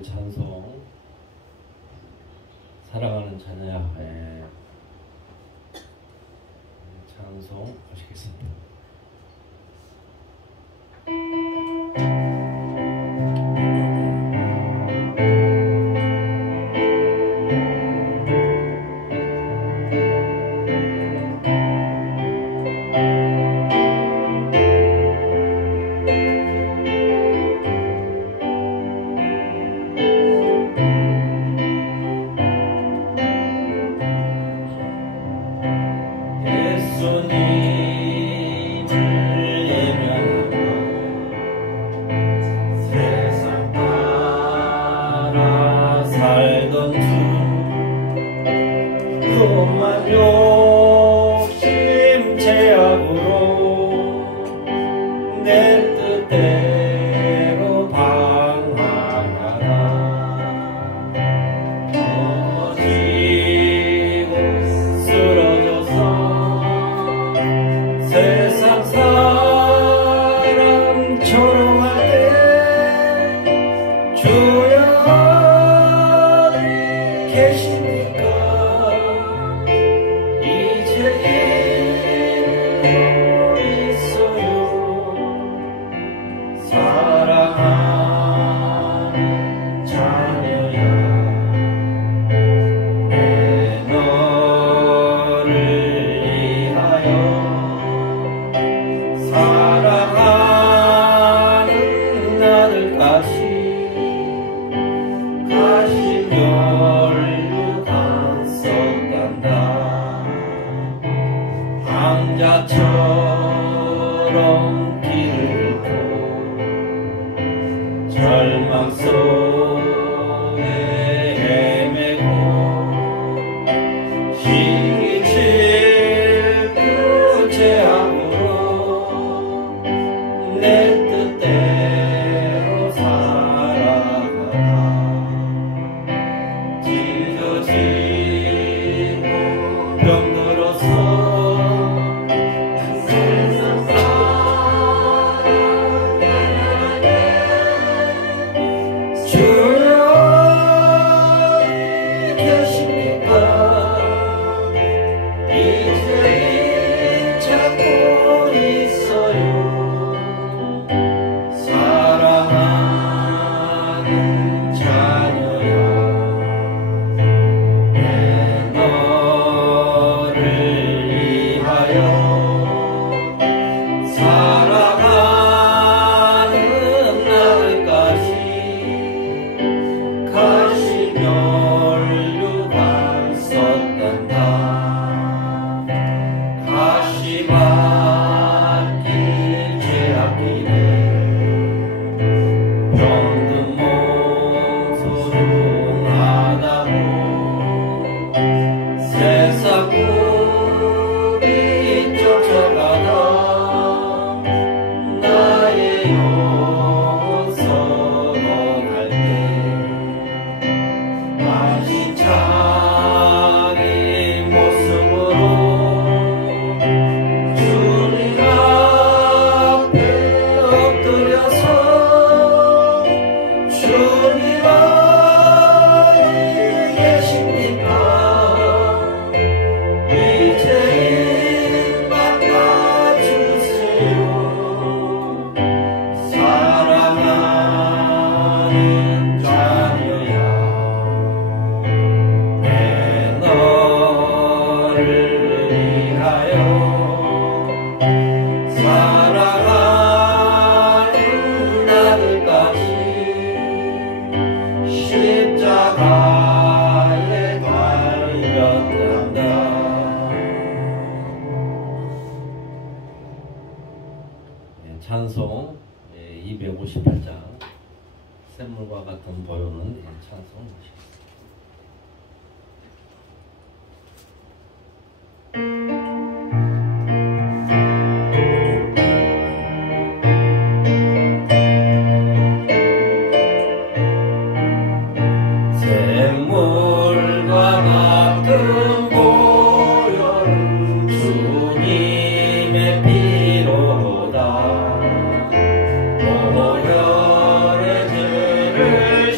드릴 찬송 사랑하는 자녀야 찬송 하시겠습니다. 왕자처럼 길을 고 절망 속에 헤매고 시기칠 그 죄악으로 내 뜻대로 살아가다 찢어지고 병들어서 찬송 258장 샘물과 같은 보혈은 찬송 하시겠습니다. 샘물과 같은 보혈은 주님의 피로다. 보혈의 죄를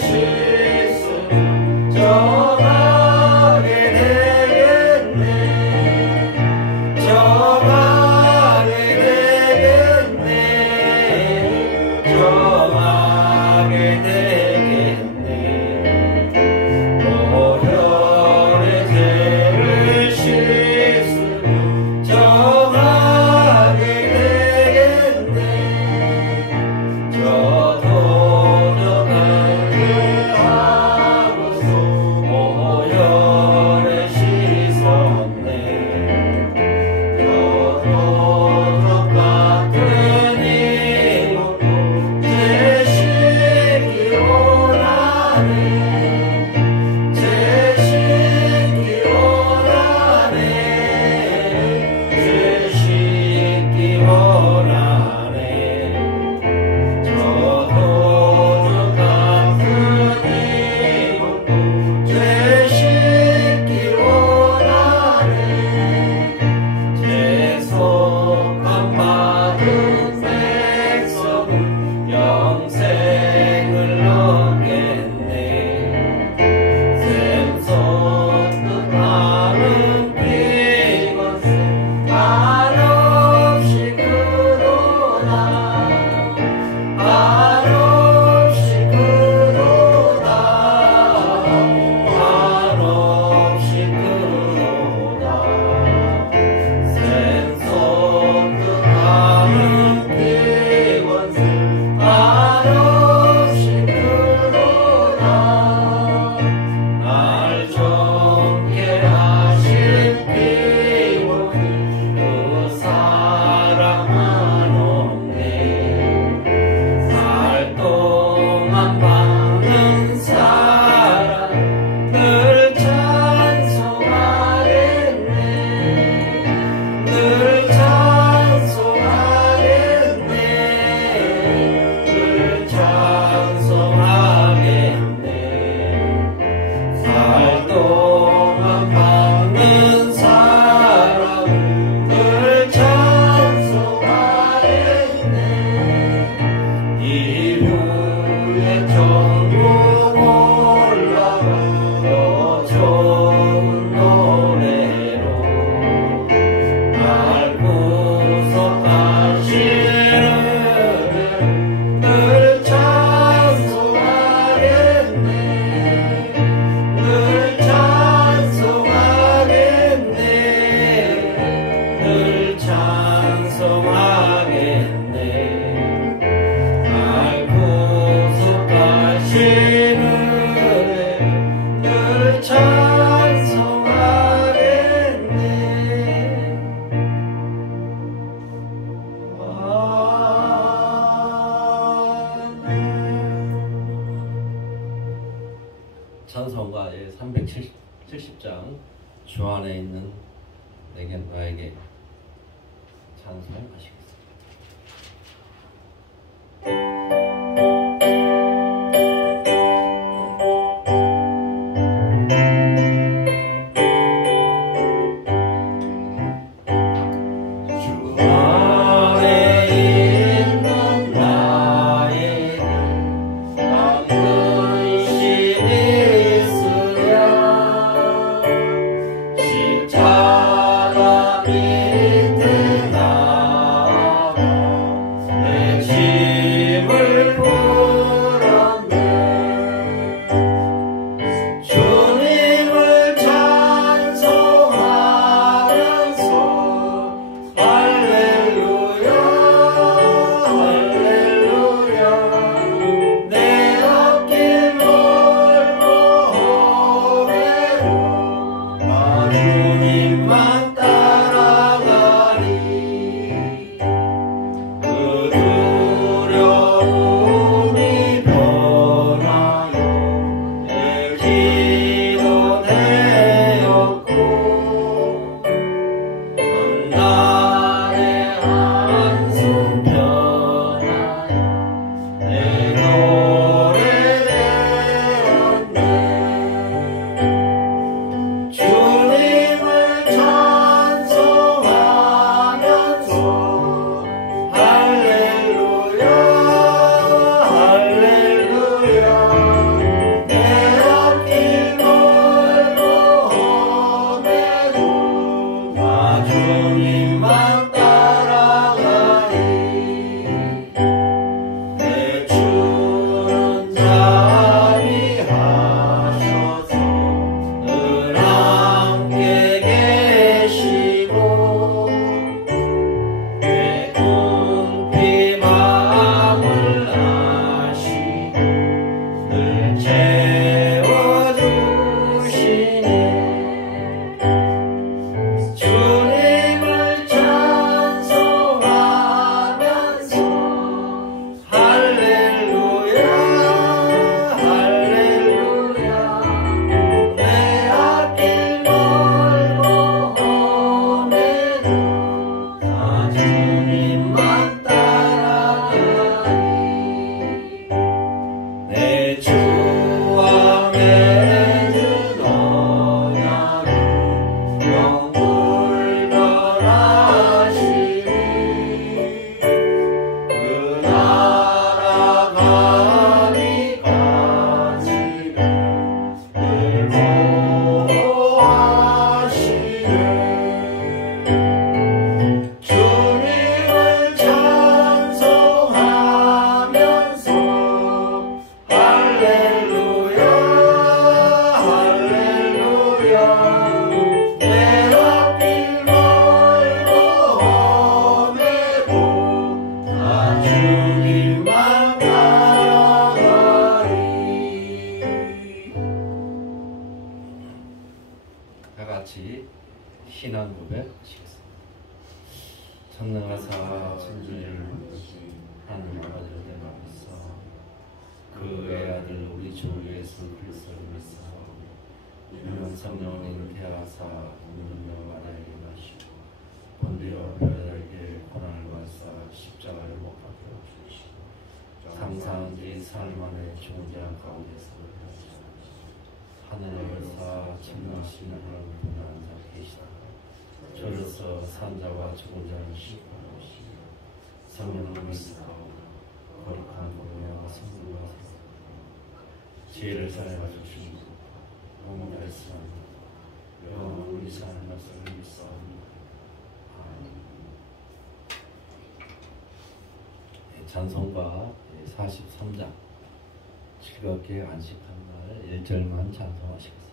270장 주 안에 있는 내게 나에게 찬송하시겠습니다. 같이 신앙 고백하시겠습니다. 전능하사 진리를 하나님 아버지를 대하면서 그의 아들 우리 주 예수 그리스도를 믿사 유명 성령님 대하사 눈며 마리아에게 나시고 본디오 빌라도에게 고난을 받사 십자가를 못 박혀 주시고 상상한 뒤 삶 안에 죽은 자 가운데서 하늘에서 침노하시는 하나님 분한 자 계시다. 저로서 산자와 죽은 자를 씻고 성령을 믿사오 거룩한 복음과 성령과 지혜를 사용하 주시고 영원히 있사오니 영원히 사는 것을 믿사오니 아멘. 찬송가 43장 즐겁게 안식한 날 1절만 찬송하시겠습니다.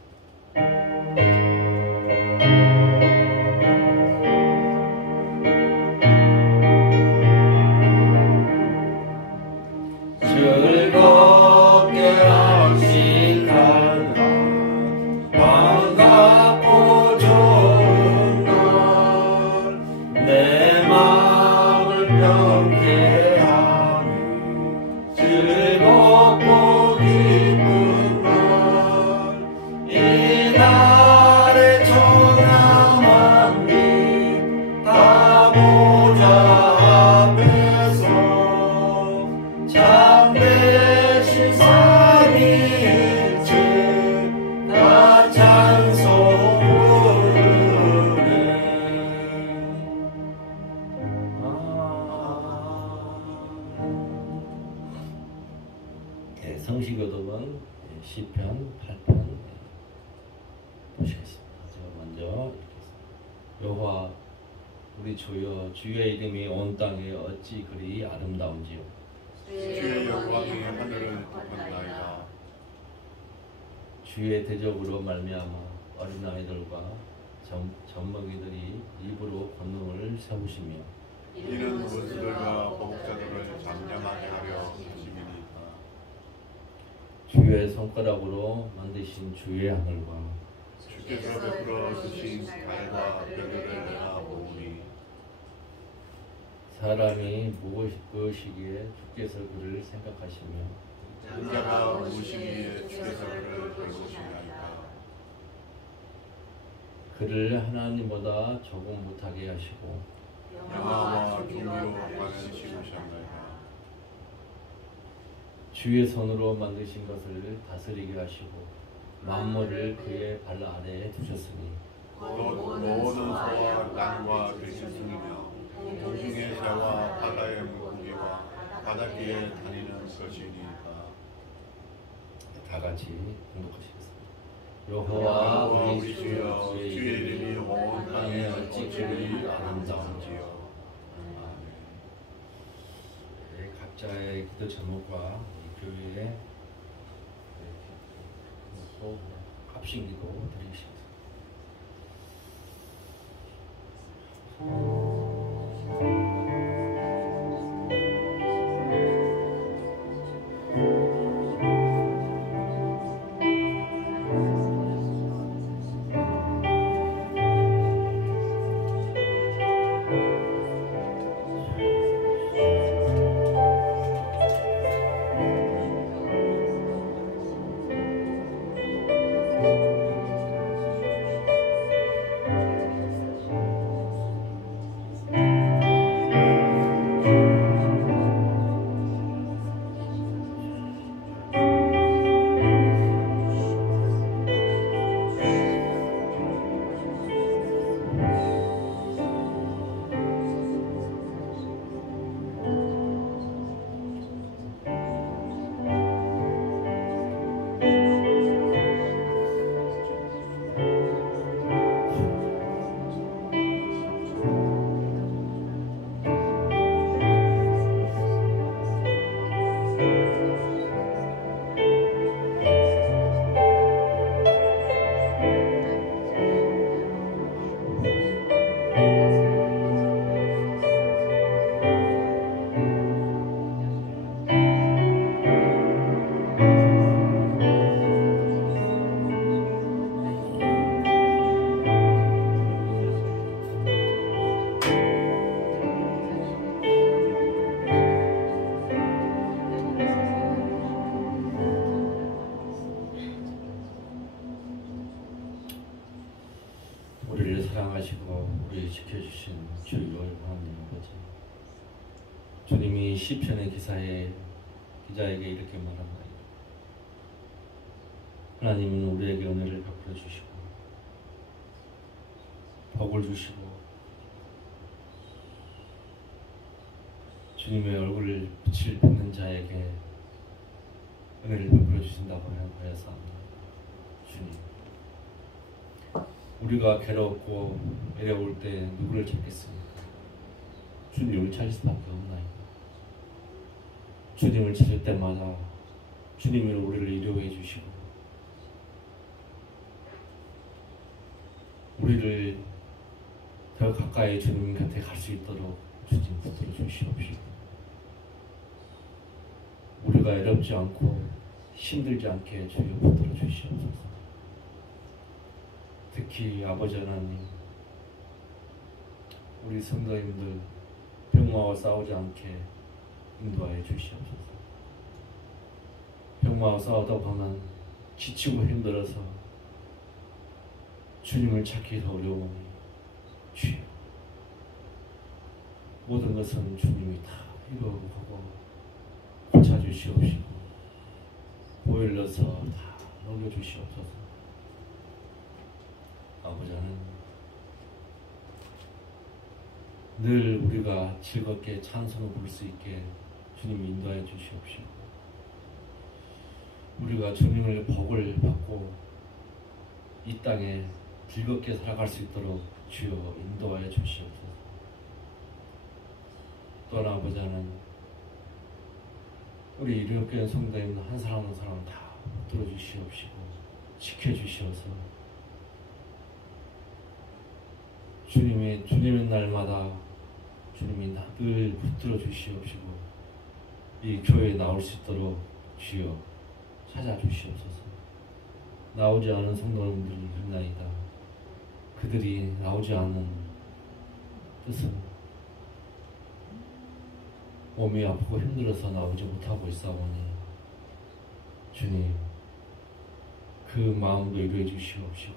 즐겁게 안식할 날 반갑고 좋은 날 내 마음을 평케 하니 즐겁고 기쁜 날 여호와 우리 주여, 주의 이름이 온 땅에 어찌 그리 아름다운지요. 주의 영광이 하늘을 덮었나이다. 주의 대적으로 말미암아 어린아이들과 젖먹이들이 입으로 권능을 세우시며 이는 원수들과 거북자들을 잠잠하게 하려 하심이니까. 주의 손가락으로 만드신 주의 하늘과 주께서 베풀어 주신 달과 별들을 내가 보니 사람이 무엇이기에 주께서 그를 생각하시며 인자가 무엇이기에 주께서 그를 돌보시나이까. 그를 하나님보다 조금 못하게 하시고 영화와 종류로 많으시우셨나이다. 주의 손으로 만드신 것을 다스리게 하시고 만물을 그의 발 아래에 두셨으니 모든 소와 땅과 들짐승이며 공중의 새와 바다의 물고기와 바닷길에 다니는 것이니까. 다 같이 공독하시겠습니다. 여호와 우리 주여, 주의 이름이 온 땅에 어찌 그리 아름다운지요. 각자의 기도 제목과 교회의 합심기도 드리겠습니다. 우리를 사랑하시고 우리를 지켜주신 주 하나님 아버지, 주님이 시편의 기자에게 이렇게 말합니다. 하나님은 우리에게 은혜를 베풀어 주시고 복을 주시고 주님의 얼굴을 빛을 뵙는 자에게 은혜를 베풀어 주신다고 하여서 주님, 우리가 괴롭고 외로울 때 누구를 찾겠습니까? 주님을 찾을 수밖에 없나이까. 주님을 찾을 때마다 주님이 우리를 위로해 주시고 우리를 더 가까이 주님 곁에 갈 수 있도록 주님 붙들어 주시옵시고, 우리가 어렵지 않고 힘들지 않게 주여 붙들어 주시옵소서. 특히 아버지 하나님, 우리 성도님들 병마와 싸우지 않게 인도하여 주시옵소서. 병마와 싸우다 보면 지치고 힘들어서 주님을 찾기 더 어려우니 주여, 모든 것은 주님이 다 이루어가고 고쳐주시옵시고 보일러서 다 넘겨주시옵소서. 아버지 하나님, 늘 우리가 즐겁게 찬송을 부를 수 있게 주님이 인도하여 주시옵시고, 우리가 주님을 복을 받고 이 땅에 즐겁게 살아갈 수 있도록 주여 인도하여 주시옵소서. 또한 아버지 하나님, 우리 이름교회 성도인 한 사람 한 사람 다 붙들어 주시옵시고 지켜주시어서 주님의 날마다 주님이 늘 붙들어 주시옵시고 이 교회에 나올 수 있도록 주여 찾아주시옵소서. 나오지 않은 성도님들이 있나이다. 그들이 나오지 않는 뜻은 몸이 아프고 힘들어서 나오지 못하고 있사오니 주님 그 마음도 이루어 주시옵시고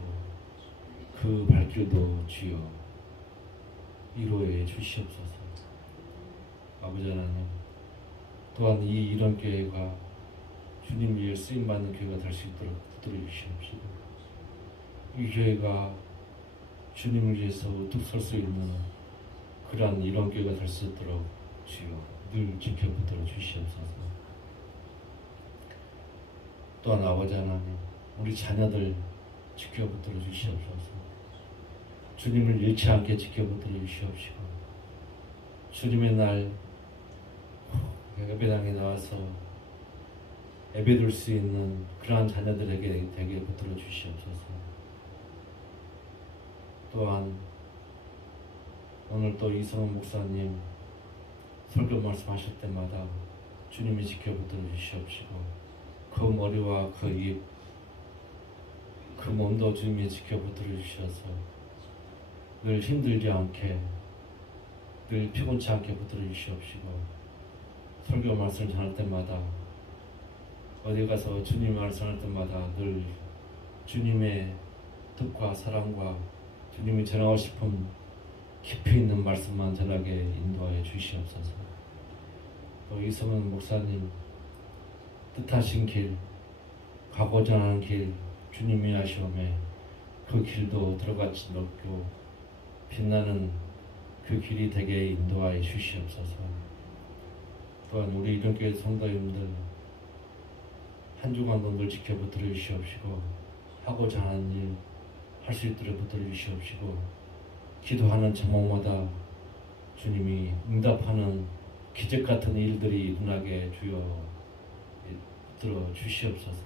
그 발길도 주여 이루어 주시옵소서. 아버지 하나님, 또한 이 이런 교회가 주님 위에 쓰임받는 교회가 될 수 있도록 붙들어 주시옵시고 이 교회가 주님을 위해서 우뚝 설 수 있는 그러한 이런 교회가 될 수 있도록 주여 늘 지켜 붙들어 주시옵소서. 또한 아버지 하나님, 우리 자녀들 지켜 붙들어 주시옵소서. 주님을 잃지 않게 지켜 붙들어 주시옵시고 주님의 날 예배당에 나와서 예배드릴 수 있는 그러한 자녀들에게 되게 붙들어 주시옵소서. 또한 오늘 또 이성은 목사님 설교 말씀하실 때마다 주님이 지켜 붙들어 주시옵시고 그 머리와 그 입, 그 몸도 주님이 지켜 붙들어 주셔서 늘 힘들지 않게 늘 피곤치 않게 붙들어 주시옵시고 설교 말씀 전할 때마다 어디 가서 주님 말씀할 때마다 늘 주님의 뜻과 사랑과 주님이 전하고 싶은 깊이 있는 말씀만 전하게 인도하여 주시옵소서. 또 이성은 목사님 뜻하신 길, 가고자 하는 길 주님이 하시오매 그 길도 들어같이 넓고 빛나는 그 길이 되게 인도하여 주시옵소서. 또한 우리 이름교회 성도님들 한 주간도 늘 지켜 붙들어 주시옵시고 하고자 하는 일 할 수 있도록 붙들어 주시옵시고 기도하는 제목마다 주님이 응답하는 기적 같은 일들이 일어나게 주여 붙들어 주시옵소서.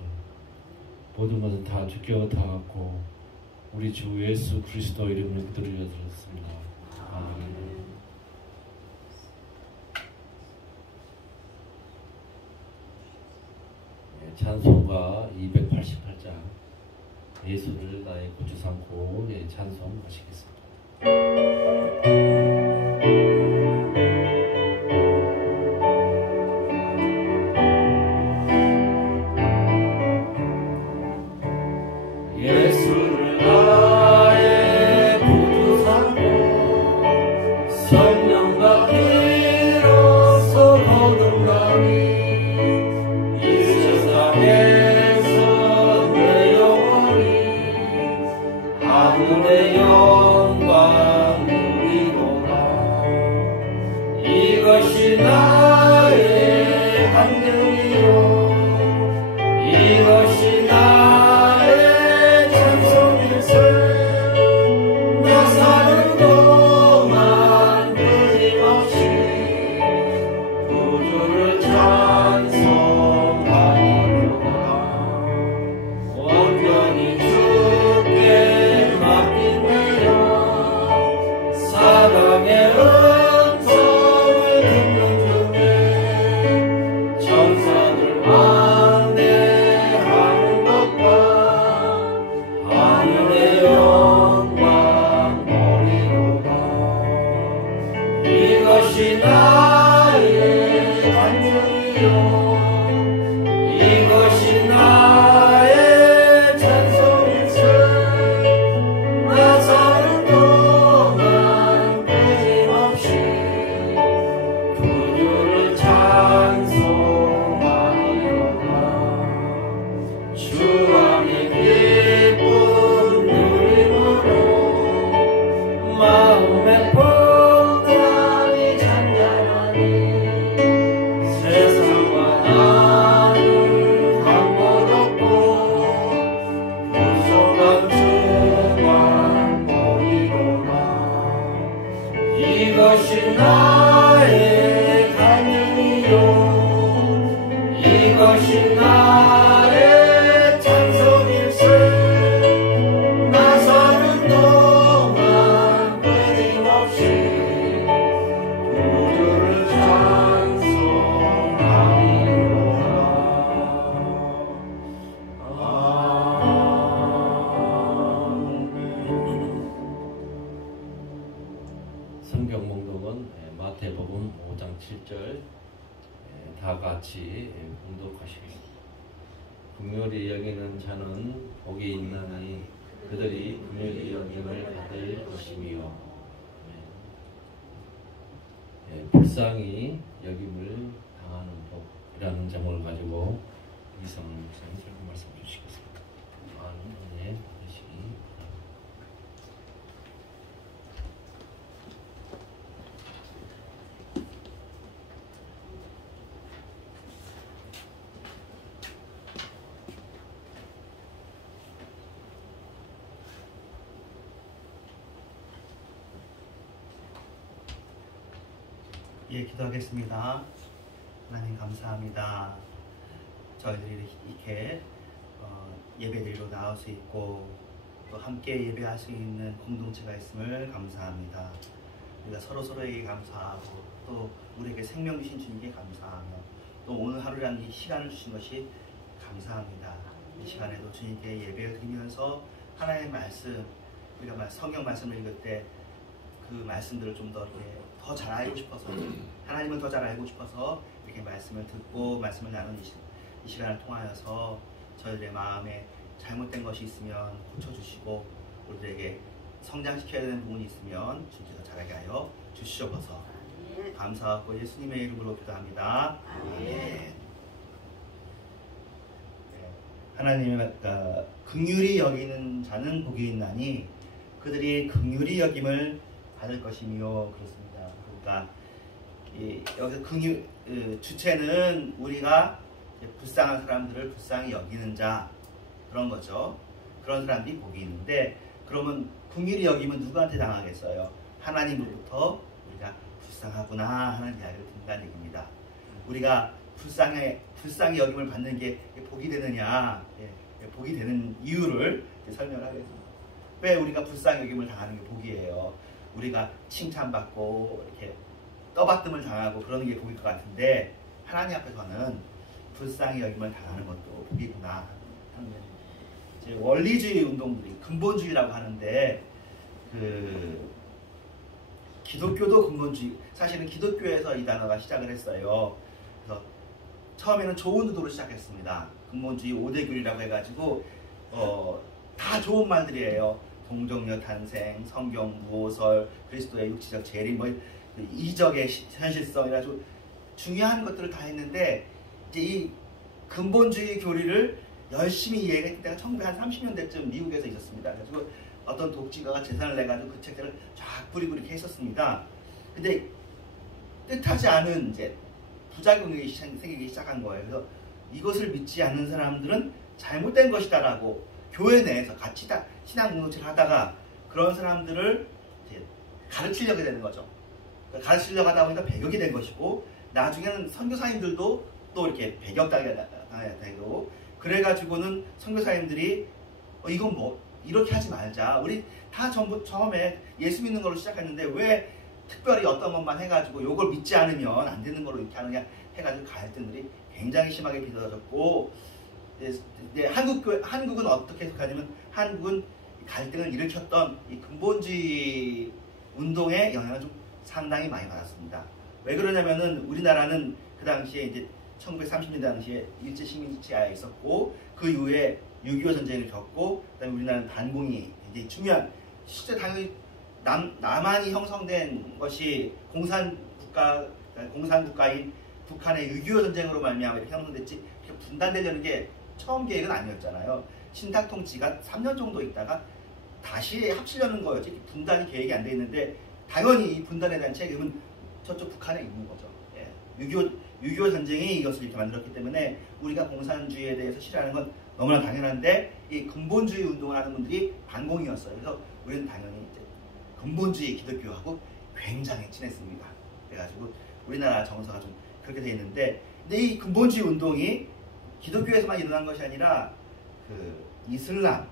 모든 것은 다 주께 얻어갖고 우리 주 예수 그리스도 이름으로 기도드렸습니다. 아멘. 찬송가 288장 예수를 나의 구주 삼고 찬송하시겠습니다. 예수를 나의 구주 삼고 성령과 피로써 거듭나니 이 세상에서 내 영혼이 하늘의 영광 누리노라. 이것이 나의 한증이요 이것이 나의 찬송일세. 나 사는 동안 끊임없이 구주를 찬송하리로다. 온전히 주께 맡긴 내 영 사랑의 음성을 듣는 중에 천사들 왕래하는 것과 하늘의 영광 보리로다. 이것이 나의 간증이요 이것이 나의 찬송일세. 나 사는 동안 끊임없이 구주를 찬송하리로다. 주 안에 기쁨 누림으로 마음의 평안이 잔잔하니 세상과 나를 강건없고 그 소감 주가 이것이 나의 간증이요 이것이 나의 찬송일세 나 사는 동안 끊임없이 구주를 찬송하리로다. 성경 봉독은 마태복음 5장 7절 다 같이 봉독하시겠습니다. 긍휼히 여기는 자는 복이 있나니 그들이 긍휼히 여김을 받을 것이며 불쌍히 여김을 당하는 복이라는 점을 가지고 이성훈 목사님 설교 말씀 주시겠습니다. 많은 은혜 받으시기 바랍니다. 예, 기도하겠습니다. 하나님 감사합니다. 저희들이 이렇게 예배드리러 나올 수 있고 또 함께 예배할 수 있는 공동체가 있음을 감사합니다. 우리가 서로에게 감사하고 또 우리에게 생명 주신 주님께 감사하며 또 오늘 하루라는 이 시간을 주신 것이 감사합니다. 이 시간에도 주님께 예배를 드리면서 하나님의 말씀, 우리가 성경 말씀을 읽을 때 그 말씀들을 좀 더 잘 알고 싶어서 하나님을 더 잘 알고 싶어서 이렇게 말씀을 듣고 말씀을 나누는 이 시간을 통하여서 저희들의 마음에 잘못된 것이 있으면 고쳐주시고 우리들에게 성장시켜야 되는 부분이 있으면 주님께서 잘하게 하여 주시옵소서. 감사하고 예수님의 이름으로 기도합니다. 아멘. 하나님의 긍휼히 여기는 자는 복이 있나니 그들이 긍휼히 여김을 받을 것이며 그렇습니다. 그러니까 여기서 긍휼 주체는 우리가 불쌍한 사람들을 불쌍히 여기는 자 그런 거죠. 그런 사람들이 복이 있는데 그러면 긍휼히 여기면 누구한테 당하겠어요? 하나님으로부터 우리가 불쌍하구나 하는 이야기를 듣는다는 얘기입니다. 우리가 불쌍히 여김을 받는 게 복이 되느냐, 복이 되는 이유를 설명하겠습니다. 왜 우리가 불쌍히 여김을 당하는 게 복이에요? 우리가 칭찬받고 이렇게 떠받듦을 당하고 그러는 게 복일 것 같은데 하나님 앞에서는 불쌍히 여김을 당하는 것도 복이구나 하는 거예요. 이제 원리주의 운동들이 근본주의라고 하는데 기독교도 근본주의, 사실은 기독교에서 이 단어가 시작을 했어요. 그래서 처음에는 좋은 의도로 시작했습니다. 근본주의 5대 교리라고 해가지고 다 좋은 말들이에요. 동정녀 탄생, 성경 무오설, 그리스도의 육체적 재림, 이적의 현실성 이라고 중요한 것들을 다 했는데 이제 이 근본주의 교리를 열심히 이해했을 때가 1930년대쯤 미국에서 있었습니다. 그래서 어떤 독지가가 재산을 내가지고 그 책들을 쫙 뿌리고 이렇게 했었습니다. 근데 뜻하지 않은 이제 부작용이 생기기 시작한 거예요. 그래서 이것을 믿지 않는 사람들은 잘못된 것이다라고 교회 내에서 같이 다 신앙 공동체를 하다가 그런 사람들을 이제 가르치려게 되는 거죠. 그러니까 가르치려고 하다 보니까 배격이 된 것이고 나중에는 선교사님들도 또 이렇게 배격당해야 되고 그래가지고는 선교사님들이 이건 뭐 이렇게 하지 말자. 우리 다 전부 처음에 예수 믿는 걸로 시작했는데 왜 특별히 어떤 것만 해가지고 이걸 믿지 않으면 안 되는 걸로 이렇게 하느냐 해가지고 갈등들이 굉장히 심하게 빚어졌고 한국은 어떻게 해석하냐면 한국은 갈등을 일으켰던 이 근본주의 운동의 영향을 좀 상당히 많이 받았습니다. 왜 그러냐면은 우리나라는 그 당시에 이제 1930년대 당시에 일제식민지하에 있었고 그 이후에 6.25 전쟁을 겪고 그다음에 우리나라는 반공이 굉장히 중요한 실제 당연히 남한이 형성된 것이 공산국가인 북한의 6.25 전쟁으로 말미암아 이렇게 형성됐지 이렇게 분단되려는 게 처음 계획은 아니었잖아요. 신탁 통치가 3년 정도 있다가 다시 합치려는 거였지 분단이 계획이 안 돼 있는데 당연히 이 분단에 대한 책임은 저쪽 북한에 있는 거죠. 6.25 전쟁이 이것을 이렇게 만들었기 때문에 우리가 공산주의에 대해서 싫어하는 건 너무나 당연한데 이 근본주의 운동을 하는 분들이 반공이었어요. 그래서 우리는 당연히 이제 근본주의 기독교하고 굉장히 친했습니다. 그래가지고 우리나라 정서가 좀 그렇게 돼 있는데, 근데 이 근본주의 운동이 기독교에서만 일어난 것이 아니라 그 이슬람,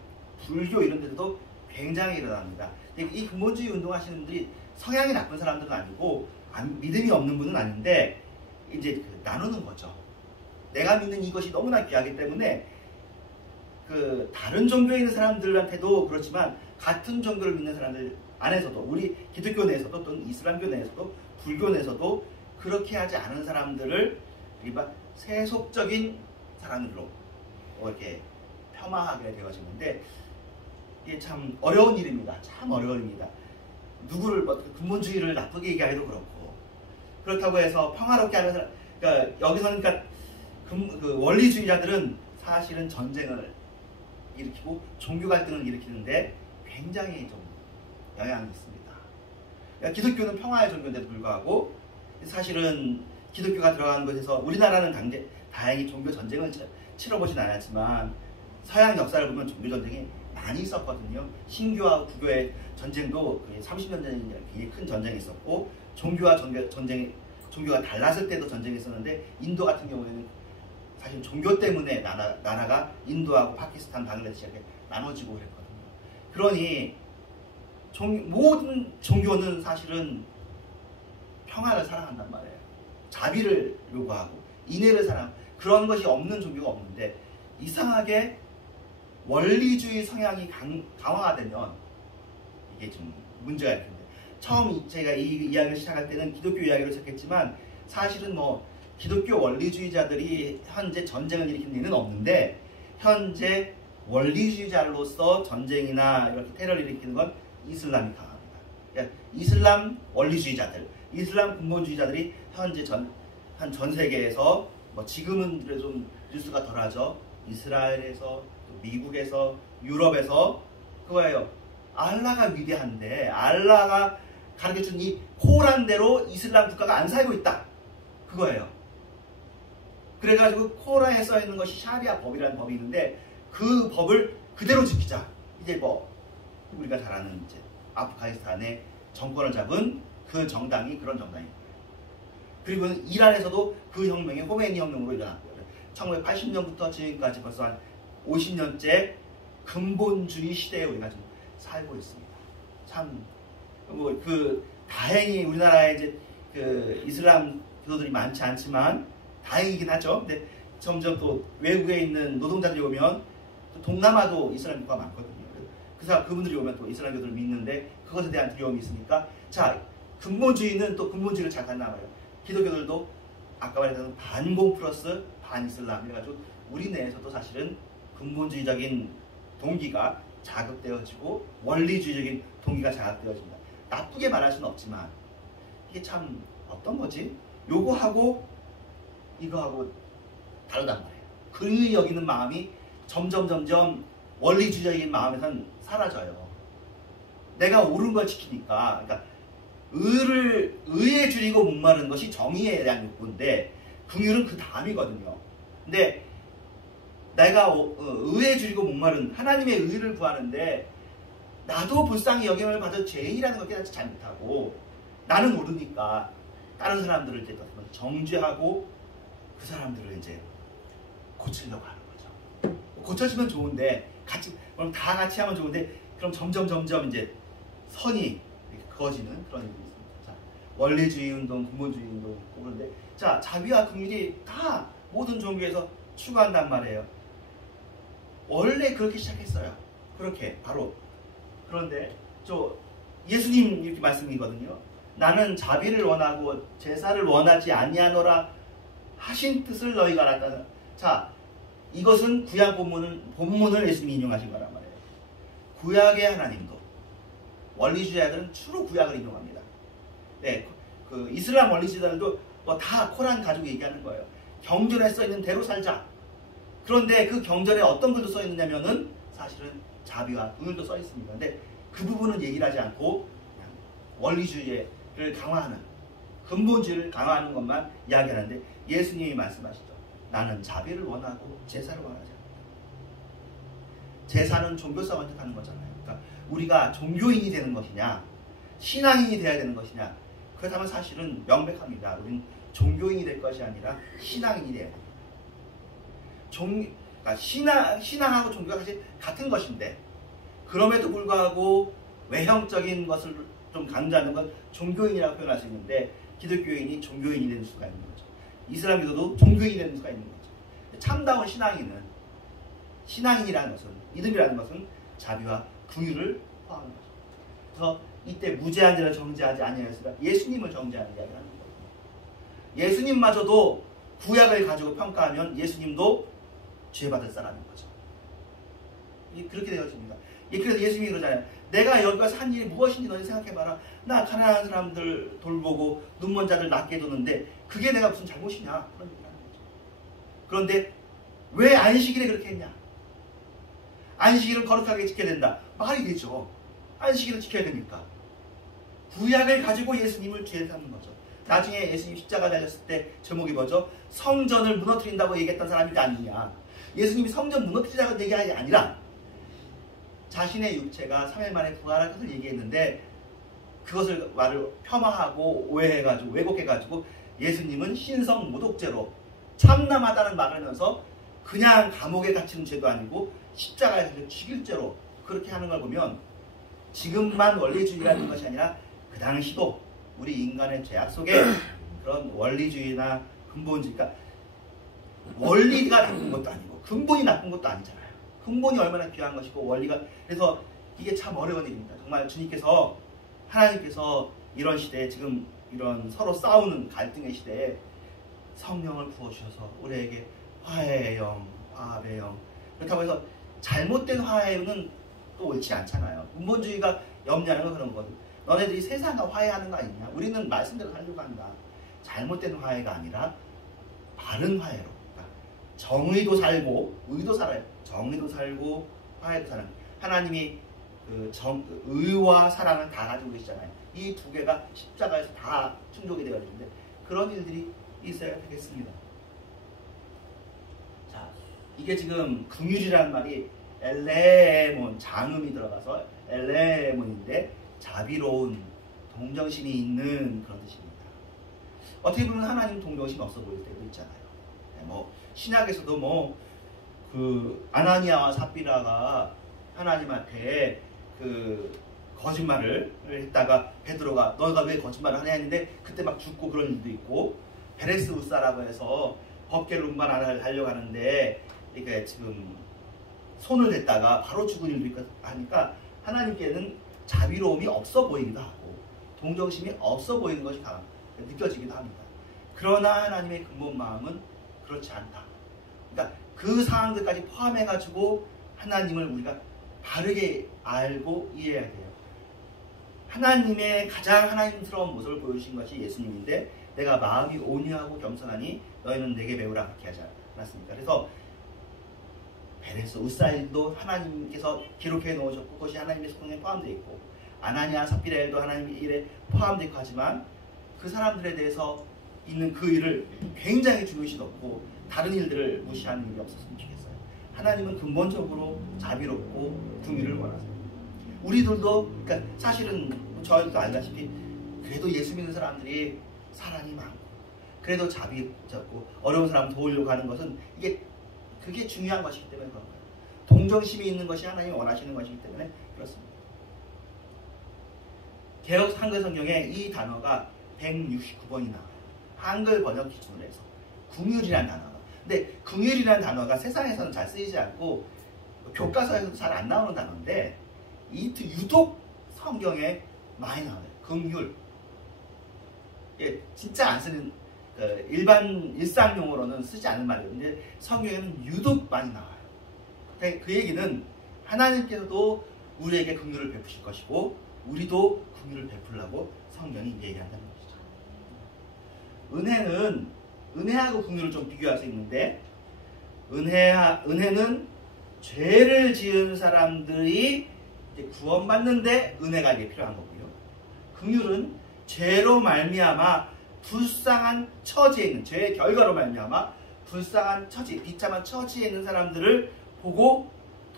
불교 이런 데서도 굉장히 일어납니다. 근데 이 근본주의 운동 하시는 분들이 성향이 나쁜 사람들은 아니고 믿음이 없는 분은 아닌데 이제 그 나누는 거죠. 내가 믿는 이것이 너무나 귀하기 때문에 그 다른 종교에 있는 사람들한테도 그렇지만 같은 종교를 믿는 사람들 안에서도, 우리 기독교 내에서도 또는 이슬람교 내에서도 불교 내에서도 그렇게 하지 않은 사람들을 일반 세속적인 사람들로 이렇게 폄하하게 되어지는데, 이게 참 어려운 일입니다. 참 어려운 일입니다. 누구를 근본주의를 나쁘게 얘기하기도 그렇고, 그렇다고 해서 평화롭게 하는 사람, 그러니까 여기서는 그러니까 그 원리주의자들은 사실은 전쟁을 일으키고 종교 갈등을 일으키는데 굉장히 좀 영향이 있습니다. 그러니까 기독교는 평화의 종교인데도 불구하고 사실은 기독교가 들어가는 것에서 우리나라는 다행히 종교 전쟁을 치러보진 않았지만 서양 역사를 보면 종교 전쟁이 많이 있었거든요. 신교와 구교의 전쟁도 30년 전에 굉장히 큰 전쟁이 있었고, 종교가 달랐을 때도 전쟁이 있었는데, 인도 같은 경우에는 사실 종교 때문에 나라가 인도하고 파키스탄, 방글라데시 이렇게 나눠지고 그랬거든요. 그러니 모든 종교는 사실은 평화를 사랑한단 말이에요. 자비를 요구하고 인애를 그런 것이 없는 종교가 없는데, 이상하게 원리주의 성향이 강화가 되면 이게 좀 문제가 있는데, 처음 제가 이 이야기를 시작할 때는 기독교 이야기로 시작했지만 사실은 기독교 원리주의자들이 현재 전쟁을 일으키는 일은 없는데, 현재 원리주의자로서 전쟁이나 이렇게 테러를 일으키는 건 이슬람이 강합니다. 그러니까 이슬람 원리주의자들, 이슬람 근본주의자들이 현재 전 세계에서 지금은 그래도 좀 뉴스가 덜하죠. 이스라엘에서, 미국에서, 유럽에서 그거예요. 알라가 위대한데 알라가 가르쳐준 이 코란대로 이슬람 국가가 안 살고 있다. 그거예요. 그래가지고 코란에 써있는 것이 샤리아 법이라는 법이 있는데 그 법을 그대로 지키자. 이제 우리가 잘 아는 이제 아프가니스탄의 정권을 잡은 그 정당이 그런 정당입니다. 그리고 이란에서도 그 혁명이 호메니 혁명으로 일어났고요. 1980년부터 지금까지 벌써 한 50년째 근본주의 시대에 우리가 좀 살고 있습니다. 참 다행히 우리나라에 이제 그 이슬람 교도들이 많지 않지만 다행이긴 하죠. 근데 점점 또 외국에 있는 노동자들이 오면 또 동남아도 이슬람 국가가 많거든요. 그분들이 오면 또 이슬람 교도를 믿는데 그것에 대한 두려움이 있으니까, 자, 근본주의는 또 근본주의를 잘 간단 말이에요. 기독교들도 아까 말했던 반공 플러스 반이슬람 이래가지고 우리 내에서도 사실은 근본주의적인 동기가 자극되어지고 원리주의적인 동기가 자극되어집니다. 나쁘게 말할 수는 없지만 이게 참 어떤 거지? 요거하고 이거하고 다르단 말이에요. 긍휼히 여기는 마음이 점점 원리주의적인 마음에선 사라져요. 내가 옳은 걸 지키니까. 그러니까 의에 줄이고 목마른 것이 정의에 대한 욕구인데 긍휼은 그 다음이거든요. 근데 내가 의에 줄이고 목마른 하나님의 의를 구하는데 나도 불쌍히 여김을 받을 죄인이라는 걸 깨닫지 잘 못하고 나는 모르니까 다른 사람들을 이제 정죄하고 그 사람들을 이제 고치려고 하는 거죠. 고쳐지면 좋은데 그럼 다 같이 하면 좋은데 그럼 점점 이제 선이 그어지는 그런 일이 있습니다. 자, 원리주의 운동, 근본주의 운동 그런데 자, 자비와 긍휼이 다 모든 종교에서 추구한단 말이에요. 원래 그렇게 시작했어요. 그렇게 바로. 그런데 예수님 이렇게 말씀이거든요. 나는 자비를 원하고 제사를 원하지 아니하노라 하신 뜻을 너희가 알았다. 자, 이것은 구약 본문을 예수님이 인용하신 거란 말이에요. 구약의 하나님도 원리주의자들은 주로 구약을 인용합니다. 네, 그 이슬람 원리주의자들도 다 코란 가지고 얘기하는 거예요. 경전에 써 있는 대로 살자. 그런데 그 경전에 어떤 글도 써 있느냐면은 사실은 자비와 긍휼도 써 있습니다. 근데 그 부분은 얘기를 하지 않고 그냥 원리주의를 강화하는, 근본주의를 강화하는 것만 이야기하는데 예수님이 말씀하시죠. 나는 자비를 원하고 제사를 원하지 않는다. 제사는 종교성을 뜻하는 거잖아요. 그러니까 우리가 종교인이 되는 것이냐, 신앙인이 되어야 되는 것이냐, 그렇다면 사실은 명백합니다. 우리는 종교인이 될 것이 아니라 신앙인이 돼야 돼요. 그러니까 신앙하고 종교가 사실 같은 것인데 그럼에도 불구하고 외형적인 것을 좀 강조하는 건 종교인이라고 표현할 수 있는데 기독교인이 종교인이 되는 수가 있는 거죠. 이슬람교도도 종교인이 되는 수가 있는 거죠. 참다운 신앙인이라는 것은, 믿음이라는 것은 자비와 긍휼을 포함하는 거죠. 그래서 이때 무죄한 자를 정죄하지 아니하였으나 예수님을 정죄하는 이야기를 하는 거예요. 예수님마저도 구약을 가지고 평가하면 예수님도 죄받을 사람인 거죠. 그렇게 되어집니다. 그래서 예수님이 그러잖아요. 내가 여기 와서 한 일이 무엇인지 너희 생각해봐라. 나 가난한 사람들 돌보고 눈먼 자들 낫게 해뒀는데 그게 내가 무슨 잘못이냐. 그런 얘기를 하는 거죠. 그런데 왜 안식일에 그렇게 했냐. 안식일은 거룩하게 지켜야 된다. 말이 되죠. 안식일을 지켜야 되니까. 구약을 가지고 예수님을 죄 삼는 거죠. 나중에 예수님 십자가 달렸을 때 제목이 뭐죠? 성전을 무너뜨린다고 얘기했던 사람이 아니냐. 예수님이 성전 무너뜨리자고 얘기한 게 아니라 자신의 육체가 3일 만에 부활할 것을 얘기했는데 그것을 말을 폄하하고 오해해가지고 왜곡해가지고 예수님은 신성 모독죄로 참남하다는 말을 하면서 그냥 감옥에 갇히는 죄도 아니고 십자가에서 죽일 죄로 그렇게 하는 걸 보면 지금만 원리주의라는 것이 아니라 그 당시도 우리 인간의 죄악 속에 그런 원리주의나 근본주의, 그러니까 원리가 나쁜 것도 아니고 근본이 나쁜 것도 아니잖아요. 근본이 얼마나 귀한 것이고 원리가, 그래서 이게 참 어려운 일입니다. 정말 주님께서, 하나님께서 이런 시대에, 지금 이런 서로 싸우는 갈등의 시대에 성령을 부어주셔서 우리에게 화해의 영, 화합의 영, 그렇다고 해서 잘못된 화해는 또 옳지 않잖아요. 근본주의가 염려하는 건 그런 거거든요. 너네들이 세상과 화해하는 거 아니냐? 우리는 말씀대로 하려고 한다. 잘못된 화해가 아니라 바른 화해로, 그러니까 정의도 살고 의도 살아요. 정의도 살고 화해도 사는, 하나님이 의와 사랑을 다 가지고 계시잖아요. 이 두 개가 십자가에서 다 충족이 되어 있는데 그런 일들이 있어야 되겠습니다. 자, 이게 지금 긍휼이라는 말이 엘레몬, 장음이 들어가서 엘레몬인데 자비로운, 동정심이 있는 그런 뜻입니다. 어떻게 보면 하나님 동정심이 없어 보일 때도 있잖아요. 뭐 신약에서도 그 아나니아와 삽비라가 하나님한테 그 거짓말을 했다가 베드로가 너가 왜 거짓말을 하냐 했는데 그때 막 죽고 그런 일도 있고, 베레스 우사라고 해서 법궤를 운반하려고 하는데 이게 지금 손을 댔다가 바로 죽은 일도 있고 하니까 하나님께는 자비로움이 없어 보이기도 하고 동정심이 없어 보이는 것이 느껴지기도 합니다. 그러나 하나님의 근본 마음은 그렇지 않다. 그러니까 그 상황들까지 포함해가지고 하나님을 우리가 바르게 알고 이해해야 돼요. 하나님의 가장 하나님스러운 모습을 보여주신 것이 예수님인데 내가 마음이 온유하고 겸손하니 너희는 내게 배우라 그렇게 하지 않았습니까? 그래서 베레스 우사일도 하나님께서 기록해 놓으셨고 그것이 하나님의 성경에 포함되어 있고, 아나니아 삽비라엘도 하나님의 일에 포함되어 있고 하지만 그 사람들에 대해서 있는 그 일을 굉장히 중요시 놓고 다른 일들을 무시하는 일이 없었으면 좋겠어요. 하나님은 근본적으로 자비롭고 긍휼을 원하세요. 우리들도, 그러니까 사실은 저희도 알다시피 그래도 예수 믿는 사람들이 사랑이 많고 그래도 자비롭고 어려운 사람 도우려고 하는 것은 그게 중요한 것이기 때문에 그런 거예요. 동정심이 있는 것이 하나님이 원하시는 것이기 때문에 그렇습니다. 개역 한글 성경에 이 단어가 169번이 나와요. 한글 번역 기준으로 해서 긍휼이라는 단어가. 근데 긍휼이라는 단어가 세상에서는 잘 쓰이지 않고 교과서에서도 잘 안 나오는 단어인데 유독 성경에 많이 나와요. 긍휼. 진짜 안 쓰는, 일반 일상 용어로는 쓰지 않는 말이에요. 근데 성경에는 유독 많이 나와요. 그 얘기는 하나님께서도 우리에게 긍휼을 베푸실 것이고 우리도 긍휼을 베풀라고 성경이 얘기한다는 것이죠. 은혜하고 긍휼을 좀 비교할 수 있는데, 은혜는 죄를 지은 사람들이 이제 구원받는데 은혜가 이게 필요한 거고요. 긍휼은 죄로 말미암아 불쌍한 처지에 있는, 죄의 결과로 말미암아 불쌍한 처지, 비참한 처지에 있는 사람들을 보고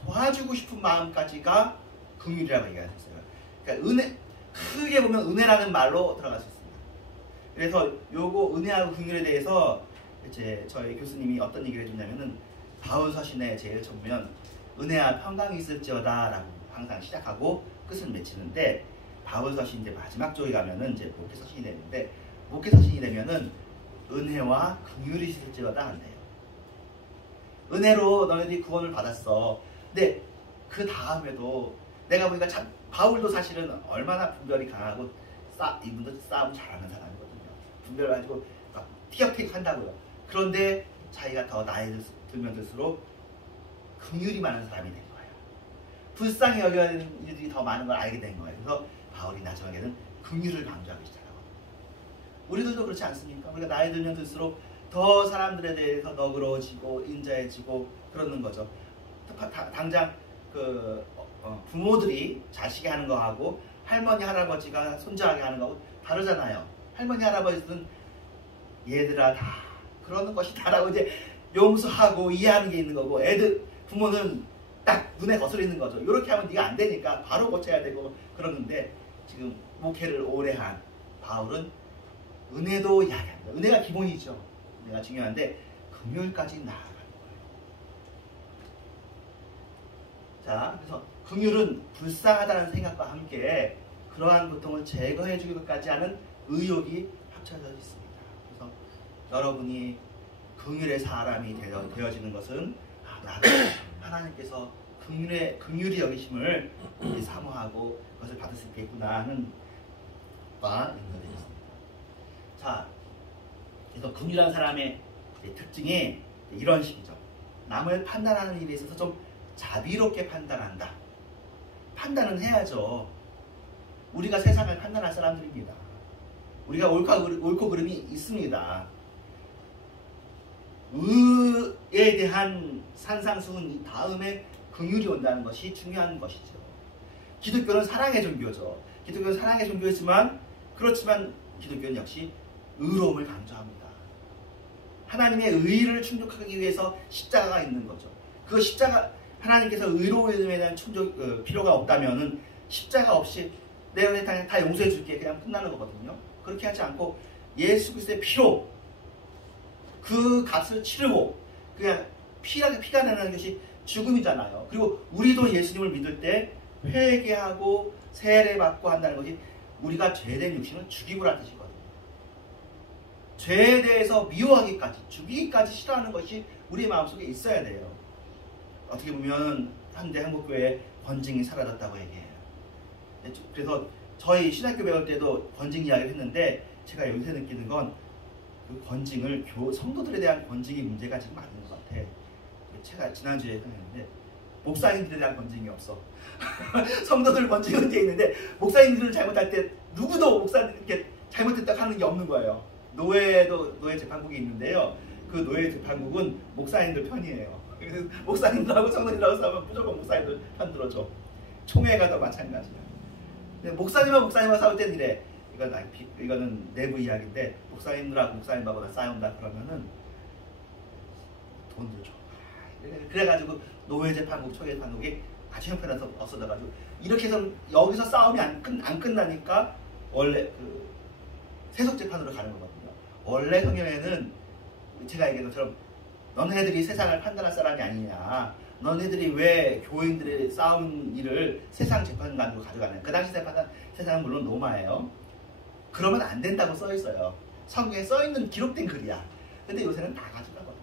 도와주고 싶은 마음까지가 긍휼이라고 얘기하셨어요. 그러니까 크게 보면 은혜라는 말로 들어갈 수 있습니다. 그래서 요거 은혜하고 긍휼에 대해서 이제 저희 교수님이 어떤 얘기를 해줬냐면은 바울 서신에 제일 처음 보면 은혜와 평강이 있을지어다 라고 항상 시작하고 끝을 맺히는데 바울 서신 이제 마지막 쪽에 가면은 이제 목회 서신이 되는데 목회 서신이 되면은 은혜와 긍휼이 있을지어다 한대요. 은혜로 너네들이 구원을 받았어. 근데 그 다음에도 내가 보니까 참 바울도 사실은 얼마나 분별이 강하고 이분도 싸움 잘하는 사람이거든요. 분별 가지고 막 티격태격 한다고요. 그런데 자기가 더 나이 들면 들수록 긍휼이 많은 사람이 된 거예요. 불쌍히 여겨야 되는 일들이 더 많은 걸 알게 된 거예요. 그래서 바울이 나중에는 긍휼을 강조하기 시작하거든요. 우리들도 그렇지 않습니까? 우리가 나이 들면 들수록 더 사람들에 대해서 너그러워지고 인자해지고 그러는 거죠. 당장 그 부모들이 자식이 하는 거하고 할머니 할아버지가 손자에게 하는 거하고 다르잖아요. 할머니 할아버지는 얘들아 다 그러는 것이다라고 이제 용서하고 이해하는 게 있는 거고 부모는 딱 눈에 거슬리는 거죠. 이렇게 하면 네가 안 되니까 바로 고쳐야 되고 그러는데 지금 목회를 오래 한 바울은 은혜도 이야기합니다. 은혜가 기본이죠. 은혜가 중요한데 긍휼까지 나아가는 거예요. 자, 그래서 긍휼은 불쌍하다는 생각과 함께 그러한 고통을 제거해 주기까지 하는 의욕이 합쳐져 있습니다. 그래서 여러분이 긍휼의 사람이 되어지는 것은 나도 하나님께서 긍휼히 여기심을 사모하고 그것을 받을 수 있겠구나 하는 바가 연결되겠습니다. 자, 그래서 긍휼한 사람의 특징이 이런 식이죠. 남을 판단하는 일에 있어서 좀 자비롭게 판단한다. 판단은 해야죠. 우리가 세상을 판단할 사람들입니다. 우리가 옳고 그름이 있습니다. 의에 대한 산상수훈 다음에 긍휼이 온다는 것이 중요한 것이죠. 기독교는 사랑의 종교죠. 기독교는 사랑의 종교이지만 그렇지만 기독교는 역시 의로움을 강조합니다. 하나님의 의를 충족하기 위해서 십자가가 있는 거죠. 그 십자가 하나님께서 의로움에 대한 필요가 없다면은 십자가 없이 내가 다 용서해 줄게 그냥 끝나는 거거든요. 그렇게 하지 않고 예수 그리스도의 피로 그 값을 치르고 그냥 피가 나는 것이 죽음이잖아요. 그리고 우리도 예수님을 믿을 때 회개하고 세례받고 한다는 것이 우리가 죄된 육신을 죽이고라는 뜻이거든요. 죄에 대해서 미워하기까지 죽이기까지 싫어하는 것이 우리의 마음속에 있어야 돼요. 어떻게 보면 현대 한국교회에 권징이 사라졌다고 얘기해요. 그래서 저희 신학교 배울 때도 권징 이야기를 했는데 제가 요새 느끼는 건 그 권징을 성도들에 대한 권징이 문제가 지금 많은 것 같아. 제가 지난주에 했는데 목사님들에 대한 권징이 없어. 성도들 권징이 문제 있는데 목사님들을 잘못할 때 누구도 목사님 이렇게 잘못했다고 하는 게 없는 거예요. 노예 재판국이 있는데요. 그 노예 재판국은 목사님들 편이에요. 그래서 목사님들하고 성도들하고 싸우면 무조건 목사님들 편 들어줘. 총회가 더 마찬가지야. 근데 목사님하고 싸울 때는 이래. 이거는 내부 이야기인데 목사님하고 싸운다 그러면은 돈도 줘. 그래가지고 노예 재판국, 총회 재판국이 아주 형편에서 없어져가지고 이렇게 해서 여기서 싸움이 안 끝나니까 원래 그 세속 재판으로 가는 거거든요. 원래 성경에는 제가 얘기한 것처럼 너네들이 세상을 판단할 사람이 아니냐. 너네들이 왜 교인들의 싸움 일을 세상 재판관으로 가져가냐. 그 당시 세상은 물론 로마예요. 그러면 안 된다고 써 있어요. 성경에 써 있는 기록된 글이야. 근데 요새는 다 가져가거든요.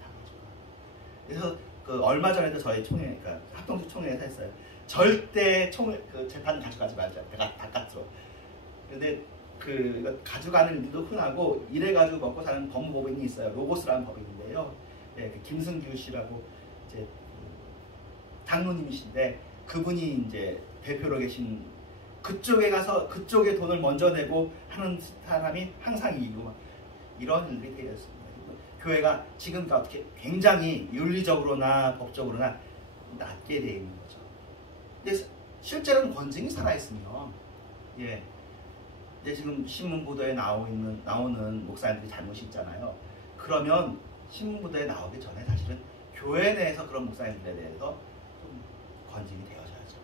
다 가져가. 그래서 그 얼마 전에도 저희 총회, 그러니까 합동적 총회에서 했어요. 절대 그 재판 가져가지 말자. 바깥으로. 근데 그 가져가는 일도 흔하고 이래가지고 먹고 사는 법무법인이 있어요. 로고스라는 법인인데요. 네, 그 김승규 씨라고 이제 장로님이신데 그분이 이제 대표로 계신 그쪽에 가서 그쪽에 돈을 먼저 내고 하는 사람이 항상 이기고 이런 일들이 되었습니다. 교회가 지금 어떻게 굉장히 윤리적으로나 법적으로나 낮게 되어 있는 거죠. 근데 실제로는 권징이 살아있으면 예, 이제 지금 신문 보도에 나오는 목사님들이 잘못이 있잖아요. 그러면 신문 보도에 나오기 전에 사실은 교회 내에서 그런 목사님들에 대해서 좀 권징이 되어져야죠.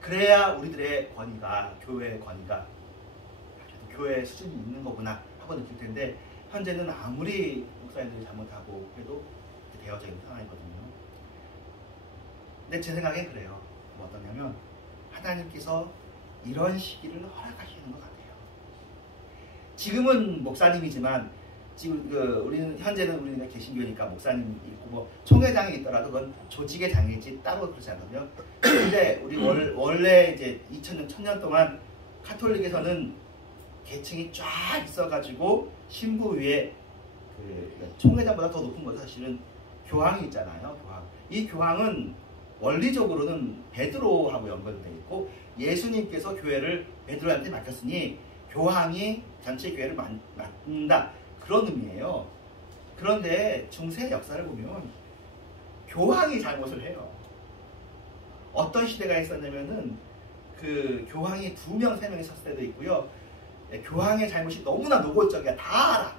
그래야 우리들의 권위가, 교회의 권위가 그래도 교회 수준이 있는 거구나 하고 느낄 텐데 현재는 아무리 목사님들이 잘못하고 그래도 되어져 있는 상황이거든요. 근데 제 생각엔 그래요. 어떠냐면 하나님께서 이런 시기를 허락하시는 것 같아요. 지금은 목사님이지만 지금 우리는 현재는 우리가 개신교니까 목사님이 있고 뭐 총회장이 있더라도 그건 조직의 장이지 따로 그렇지 않거든요. 근데 우리 원래 이제 2000년 1000년 동안 카톨릭에서는 계층이 쫙 있어가지고 신부 위에 그 총회장보다 더 높은 것은 사실은 교황이 있잖아요. 교황. 이 교황은 원리적으로는 베드로하고 연결되어 있고 예수님께서 교회를 베드로한테 맡겼으니 교황이 전체 교회를 맡는다. 그런 의미예요. 그런데 중세 역사를 보면 교황이 잘못을 해요. 어떤 시대가 있었냐면은 그 교황이 2명, 3명 있었을 때도 있고요. 교황의 잘못이 너무나 노골적이야. 다 알아.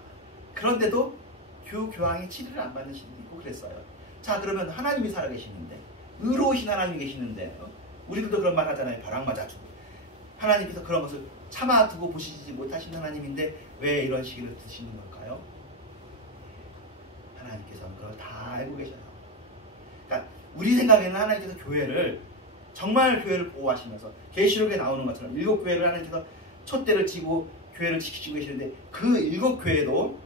그런데도 교황이 치료를 안 받는 시대도 있고 그랬어요. 자, 그러면 하나님이 살아계시는데 의로우신 하나님이 계시는데 우리들도 그런 말 하잖아요. 벼락 맞아주고 하나님께서 그런 것을 참아두고 보시지 못하신 하나님인데 왜 이런 시기를 드시는 걸까요? 하나님께서는 그걸 다 알고 계셔요. 그러니까 우리 생각에는 하나님께서 교회를 정말 교회를 보호하시면서 계시록에 나오는 것처럼 7교회를 하나님께서 촛대를 쥐고 교회를 지키시고 계시는데 그 7교회도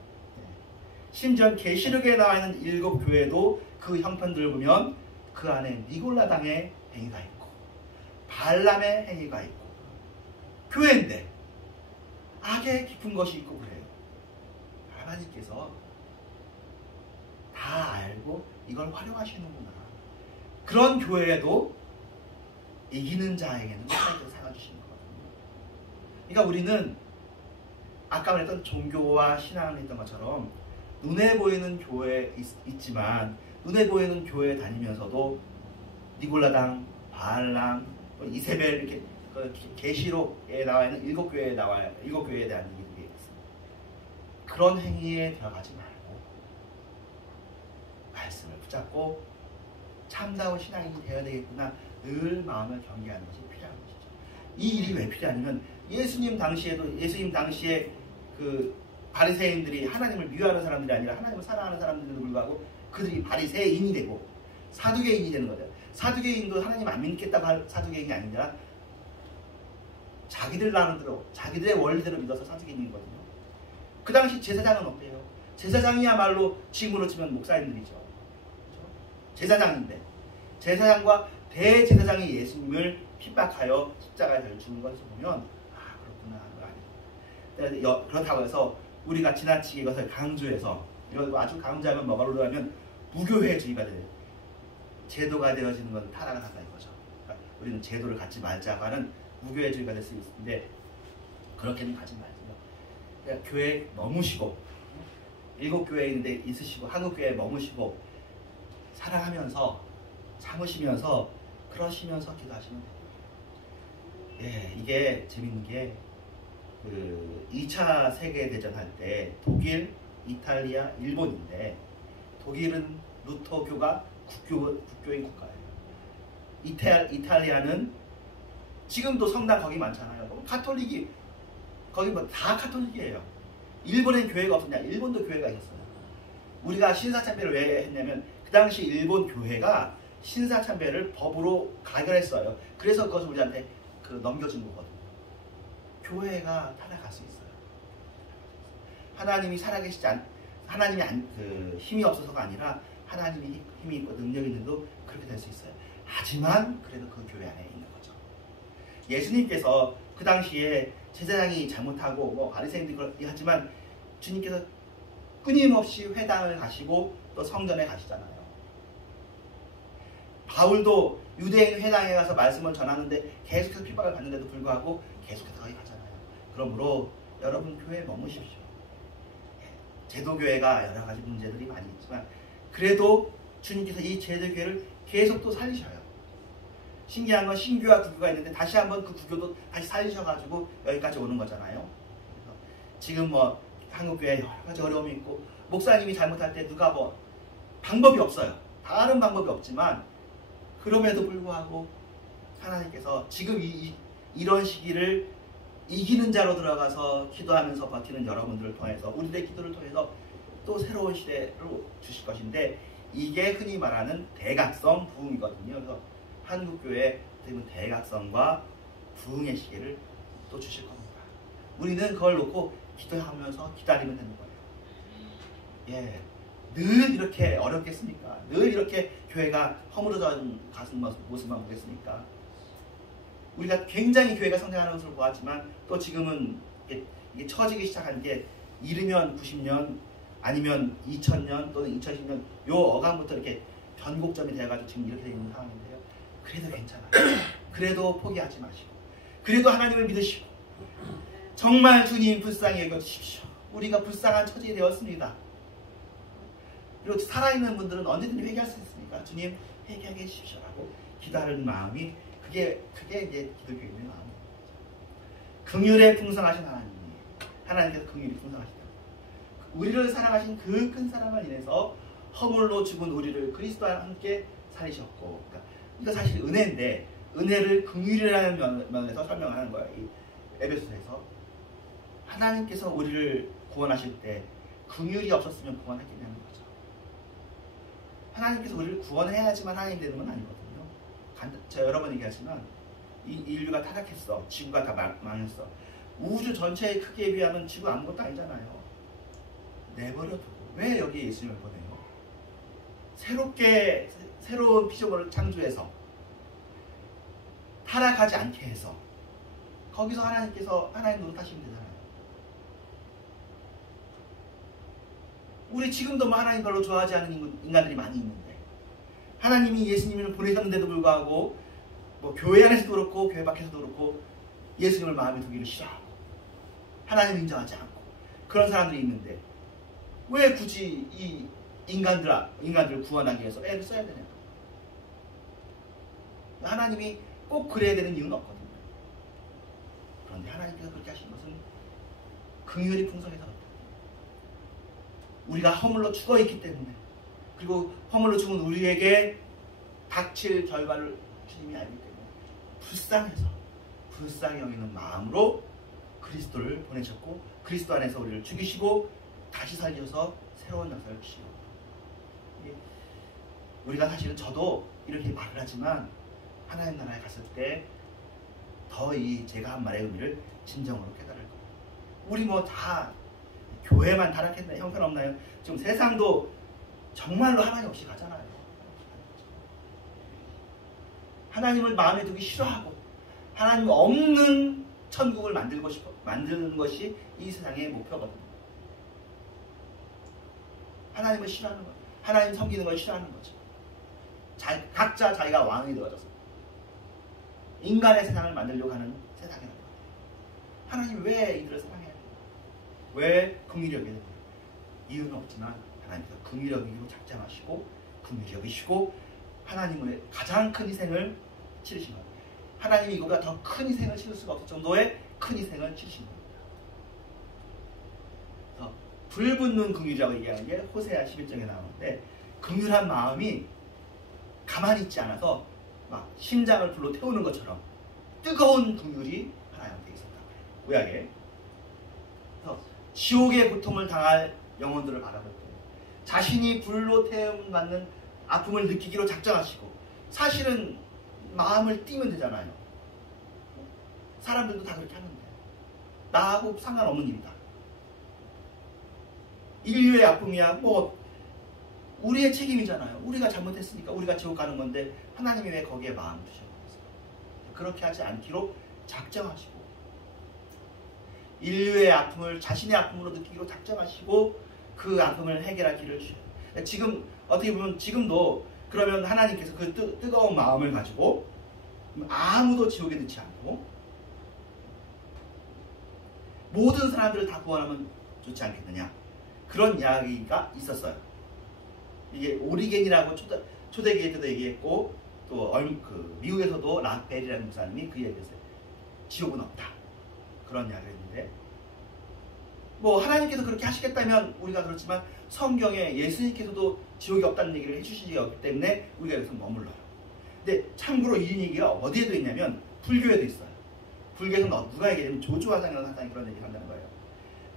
심지어 계시록에 나와 있는 7교회도 그 형편들을 보면 그 안에 니골라당의 행위가 있고 발람의 행위가 있고 교회인데 악의 깊은 것이 있고 그래요. 하나님께서 다 알고 이걸 활용하시는구나. 그런 교회에도 이기는 자에게는 하나님께서 살아주시는 거거든요. 그러니까 우리는 아까 말했던 종교와 신앙을 했던 것처럼 눈에 보이는 교회에 있지만 눈에 보이는 교회에 다니면서도 니골라당, 바알람, 이세벨 이렇게 계시록에 나와 있는 7교회에 나와요. 7교회에 대한 얘기가 있습니다. 그런 행위에 들어가지 말고 말씀을 붙잡고 참다운 신앙인이 되어야 되겠구나. 늘 마음을 경계하는 것이 필요한 것이죠. 이 일이 왜 필요하냐면 예수님 당시에 그 바리새인들이 하나님을 미워하는 사람들이 아니라 하나님을 사랑하는 사람들에도 불구하고 그들이 바리새인이 되고 사두개인이 되는 거죠. 사두개인도 하나님 안 믿겠다고 할 사두개인이 아니라 자기들 나름대로 자기들의 원리대로 믿어서 사두개인이거든요. 그 당시 제사장은 어때요? 제사장이야말로 지금으로 치면 목사님들이죠. 그렇죠? 제사장인데 제사장과 대제사장이 예수님을 핍박하여 십자가에 달려 것을 보면 그렇구나. 그렇다고 해서 우리가 지나치게 이것을 강조해서 이걸 아주 강조하면 뭐가 올라가면 무교회주의가 돼요. 제도가 되어지는 건 타락을 한다 이거죠. 그러니까 우리는 제도를 갖지 말자고 하는 무교회주의가 될 수 있는데 그렇게는 가지 말고요. 그러니까 교회에 머무시고 7교회에 있는데 있으시고 한국교회에 머무시고 사랑하면서 참으시면서 그러시면서 기도하시면 돼요. 예, 이게 재밌는 게 그 2차 세계대전 할 때 독일, 이탈리아, 일본인데 독일은 루터교가 국교인 국가예요. 이탈리아는 지금도 성당 거기 많잖아요. 가톨릭이 거기 뭐 다 가톨릭이에요. 일본엔 교회가 없었냐? 일본도 교회가 있었어요. 우리가 신사참배를 왜 했냐면 그 당시 일본 교회가 신사참배를 법으로 가결했어요. 그래서 그것을 우리한테 넘겨준 거거든요. 교회가 타락할 수 있어요. 하나님이 살아계시지 하나님이 힘이 없어서가 아니라 하나님이 힘이 있고 능력이 있는데도 그렇게 될 수 있어요. 하지만 그래도 그 교회 안에 있는 거죠. 예수님께서 그 당시에 제사장이 잘못하고 뭐 바리새인들이 그렇게 하지만 주님께서 끊임없이 회당을 가시고 또 성전에 가시잖아요. 바울도 유대인 회당에 가서 말씀을 전하는데 계속해서 핍박을 받는데도 불구하고 계속해서 거기 가잖아요. 그러므로 여러분 교회에 머무십시오. 제도교회가 여러 가지 문제들이 많이 있지만 그래도 주님께서 이 제도교회를 계속 또 살리셔요. 신기한 건 신교와 구교가 있는데 다시 한번 그 구교도 다시 살리셔가지고 여기까지 오는 거잖아요. 지금 뭐 한국교회에 여러 가지 어려움이 있고 목사님이 잘못할 때 누가 뭐 방법이 없어요. 다른 방법이 없지만 그럼에도 불구하고 하나님께서 지금 이런 시기를 이기는 자로 들어가서 기도하면서 버티는 여러분들을 통해서 우리들의 기도를 통해서 또 새로운 시대를 주실 것인데 이게 흔히 말하는 대각성 부흥이거든요. 그래서 한국교회 대각성과 부흥의 시기를 또 주실 겁니다. 우리는 그걸 놓고 기도하면서 기다리면 되는 거예요. 예, 늘 이렇게 어렵겠습니까? 늘 이렇게 교회가 허물어진 모습만 보겠습니까? 우리가 굉장히 교회가 성장하는 것을 보았지만 또 지금은 이게 처지기 시작한 게 이르면 90년 아니면 2000년 또는 2010년 요 어감부터 이렇게 변곡점이 되어가지고 지금 이렇게 되어 있는 상황인데요. 그래도 괜찮아요. 그래도 포기하지 마시고 그래도 하나님을 믿으시고 정말 주님 불쌍히 여겨주십시오. 우리가 불쌍한 처지에 되었습니다. 그리고 살아있는 분들은 언제든지 회개할 수 있으니까 주님 회개하게 해주십시오라고 기도하는 마음이 그게 이제 기독교인의 마음입니다. 긍휼에 풍성하신 하나님께서 긍휼이 풍성하시다. 우리를 사랑하신 그 큰 사랑을 인해서 허물로 죽은 우리를 그리스도와 함께 살리셨고, 그러니까 이거 사실 은혜인데 은혜를 긍휼이라는 면에서 설명하는 거예요. 이 에베소서에서 하나님께서 우리를 구원하실 때 긍휼이 없었으면 구원했겠냐는 거죠. 하나님께서 우리를 구원해야지만 하나님 되는 건 아니거든요. 제가 여러 번 얘기하지만 이 인류가 타락했어. 지구가 다 망했어. 우주 전체의 크기에 비하면 지구 아무것도 아니잖아요. 내버려두고 왜 여기 예수님을 보내요? 새로운 피조물을 창조해서 타락하지 않게 해서 거기서 하나님 노릇하시면 되잖아요. 우리 지금도 뭐 하나님 별로 좋아하지 않는 인간들이 많이 있는데 하나님이 예수님을 보내셨는데도 불구하고 뭐 교회 안에서도 그렇고 교회 밖에서도 그렇고 예수님을 마음에 두기를 싫어하고 하나님을 인정하지 않고 그런 사람들이 있는데 왜 굳이 이 인간들을 구원하기 위해서 애를 써야 되냐? 하나님이 꼭 그래야 되는 이유는 없거든요. 그런데 하나님께서 그렇게 하신 것은 긍휼이 풍성해서 그렇다. 우리가 허물로 죽어있기 때문에 그리고 허물로 죽은 우리에게 닥칠 결과를 주님이 알기 때문에 불쌍히 여기는 마음으로 그리스도를 보내셨고 그리스도 안에서 우리를 죽이시고 다시 살려서 새로운 역사를 주시고 우리가 사실은 저도 이렇게 말을 하지만 하나님 나라에 갔을 때 더 이 제가 한 말의 의미를 진정으로 깨달을 거예요. 우리 뭐 다 교회만 타락했나 형편없나요? 지금 세상도 정말로 하나님 없이 가잖아요. 하나님을 마음에 두기 싫어하고 하나님 없는 천국을 만드는 것이 이 세상의 목표거든요. 하나님을 싫어하는 거예요. 하나님 섬기는 걸 싫어하는 거죠. 각자 자기가 왕이 되어져서 인간의 세상을 만들려고 하는 세상이라는 거예요. 하나님이 왜 이들을 사랑해야 돼요? 왜 긍휼히 여겨야 돼요? 이유는 없지만 하나님께서 긍휼히 여기고 작정하시고 긍휼히 여기시고 하나님의 가장 큰 희생을 치르신 거예요. 하나님이 이거보다 더 큰 희생을 치를 수가 없을 정도의 큰 희생을 치르신 겁니다. 그래서 불붙는 긍휼이라고 얘기하는 게 호세아 11장에 나오는데 긍휼한 마음이 가만히 있지 않아서 막 심장을 불로 태우는 것처럼 뜨거운 긍휼이 하나님께 있었다고 해요. 구약에. 그래서 지옥의 고통을 당할 영혼들을 바라볼 때 자신이 불로 태움받는 아픔을 느끼기로 작정하시고 사실은 마음을 띄면 되잖아요. 사람들도 다 그렇게 하는데 나하고 상관없는 일이다. 인류의 아픔이야 뭐 우리의 책임이잖아요. 우리가 잘못했으니까 우리가 지옥 가는 건데 하나님이 왜 거기에 마음을 두셔버렸어요? 그렇게 하지 않기로 작정하시고 인류의 아픔을 자신의 아픔으로 느끼기로 작정하시고 그 아픔을 해결할 길을 주셔요. 지금 어떻게 보면 지금도 그러면 하나님께서 그 뜨거운 마음을 가지고 아무도 지옥에 넣지 않고 모든 사람들을 다 구원하면 좋지 않겠느냐 그런 이야기가 있었어요. 이게 오리겐이라고 초대교회 때도 얘기했고 또 미국에서도 락벨이라는 목사님이 그 얘기를 했어요. 지옥은 없다 그런 이야기를 했는데 뭐 하나님께서 그렇게 하시겠다면 우리가 그렇지만 성경에 예수님께서도 지옥이 없다는 얘기를 해주시기 없기 때문에 우리가 여기서 머물러요. 근데 참고로 이 얘기가 어디에도 있냐면 불교에도 있어요. 불교에서 누가 얘기하면 조주화상이라는 사상이 그런 얘기를 한다는 거예요.